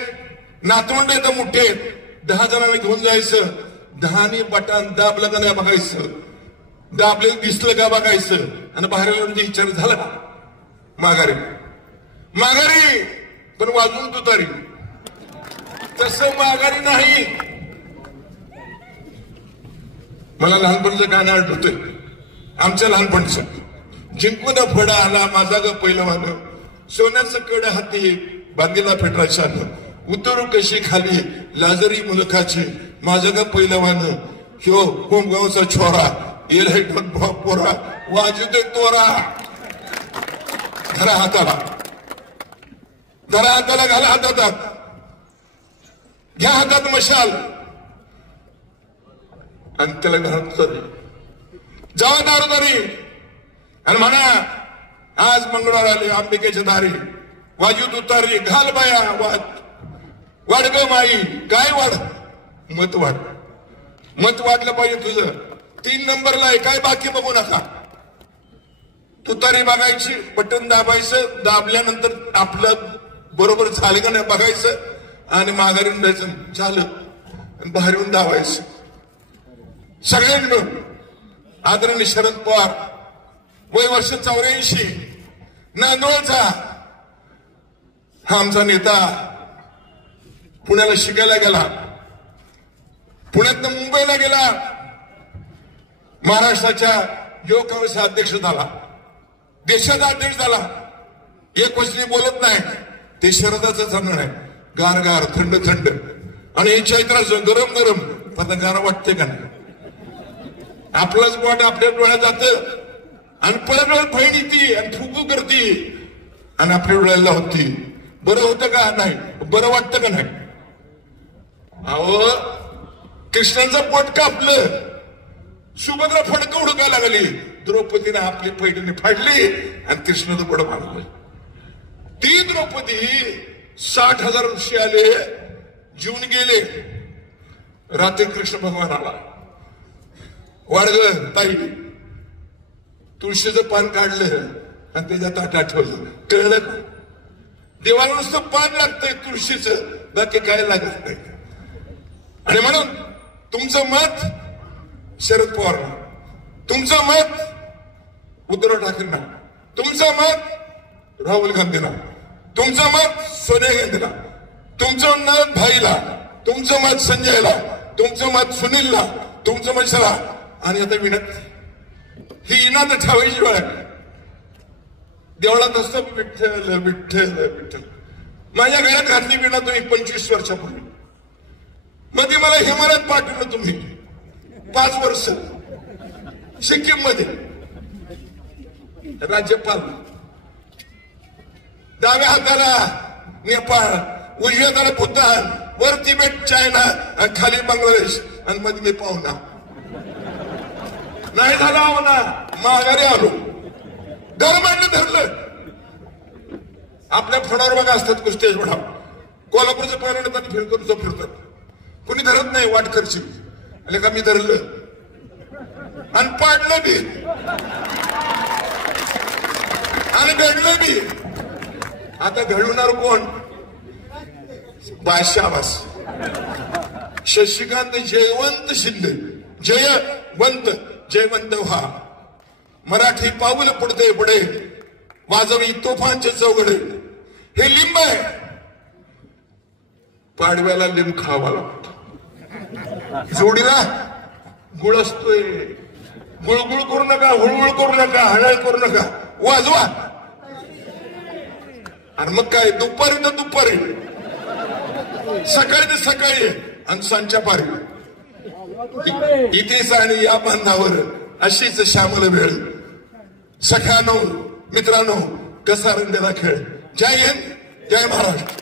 नातवंड आहेत मोठे आहेत, 10 जणांना घेऊन जायचं. 10 बटन दाबलं का नाही बघायचं, दाबलेलं दिसलं का बघायचं, आणि बाहेर म्हणजे विचार झाला माघारी माघारी पण वाजून तुतारी. तसं माघारी नाही. मला लहानपणचं गाणं आठवतंय, आमच्या लहानपणचं. जिंकून फडा आला माझा ग पहिलवान, सोन्याचं कड हाती बांधीला फेटायचा, उतरू कशी खाली लाजरी मुलखाची, माझा ग पहिलवान ह्यो होमगावचा छोरा, येल पोरा वाजतोय तोरा. धरा हाताला, धरा हाताला, घाला हातात, घ्या हातात मशाल आणि त्याला घरात जावा दारोदारी आणि म्हणा, आज मंगळवार आले अंबिकेच्या दारी, वाजूत उतारली घाल बाया वाद, वाढ ग माई काय वाढ, मत वाढ. मत वाढलं पाहिजे तुझं. 3 नंबरला आहे, काय बाकी बघू नका. तुतारी बघायची, बटन दाबायचं, दाबल्यानंतर आपलं बरोबर झालं का नाही बघायचं आणि माघारी जायचं, झालं बाहेर येऊन दाबायचं. सगळ्यांनी आदरणीय शरद पवार, वय वर्ष 84, नांदोळचा हा आमचा नेता, पुण्याला शिकायला गेला, पुण्यातनं मुंबईला गेला, महाराष्ट्राच्या युवक काँग्रेसचा अध्यक्ष झाला, देशाचा अध्यक्ष झाला. एक वचनी बोलत नाही, ते शरदाचं चांगलं आहे. गारगार, थंड थंड, आणि हे चैत्राचं गरम गरम, पण गार वाटते का नाही. आपलंच बोट आपल्या डोळ्यात जातं आणि पळत डोळ्यात बहीण येते आणि फुकू करते आणि आपल्या डोळ्याला होती. बरं होतं का नाही, बरं वाटतं का नाही. अहो, कृष्णाचं पोट कापलं, सुभद्रा फडकं हुडकायला लागली, द्रौपदीने आपली पैठणी फाडली आणि कृष्णाचं पोट मारलं. ती द्रौपदी 60,000 ऋषी आले, जीवन गेले. रात्री कृष्ण भगवान आला, वाढग ताई तुळशीचं पान काढलं आणि त्याच्या ताटात ठेवलं. कळलं का? देवाला नुसतं पान लागतंय तुळशीचं, बाकी काय लागत नाही. आणि म्हणून तुमचं मत शरद पवारना, तुमचं मत उद्धव ठाकरेंना, तुमचं मत राहुल गांधीला, तुमचं मत सोनिया गांधीला, तुमचं मत भाईला, तुमचं मत संजयला, तुमचं मत सुनीलला, तुमचं मत शला. आणि आता विनंती, ही इनात ठेवायची वेळ आहे. देवळात असतं विठ्ठल विठ्ठल विठ्ठल. माझ्या घरात घातली विणा तुम्ही 25 वर्षापूर्वी. मध्ये मला हिमालयात पाठवलं तुम्ही 5 वर्ष, सिक्कीम मध्ये राज्यपाल. डाव्या हाताला नेपाळ, उजव्या हाताला भूतान, वर तिबेट, चायना आणि खाली बांगलादेश आणि मध्ये मी पाहुणा. नाही झाला हो ना, माघारी आलो. धर्मांनी धरलं. आपल्या फडावर बघा असतात कुस्त्याच फडा, कोल्हापूरचं पहिल्यांदा फिरतो फिरतात, कुणी धरत नाही. वाट खर्ची आले का मी धरलं आणि पाडलं बी आणि घडलं बी. आता घडवणार कोण? बादशाहबास शशिकांत जयवंत शिंदे. जयवंत, जयवंत व्हा. मराठी पाऊल पडते पुढे, वाजवी तोफांचे चौघडे. हे लिंब आहे, पाडव्याला लिंब खावा लागतो. जोडीला गुळ असतोय. गुळगुळ करू नका, हुळहुळ करू नका, हळहळ करू नका, वाजवा. आणि मग काय दुपारी तर दुपारी सकाळी ते सकाळी आणि सांच्या पारी इथेच आणि या बांधावर अशीच श्यामल वेळ. सखानो मित्रांनो, कसा रंगलेला खेळ. जय हिंद, जय महाराष्ट्र.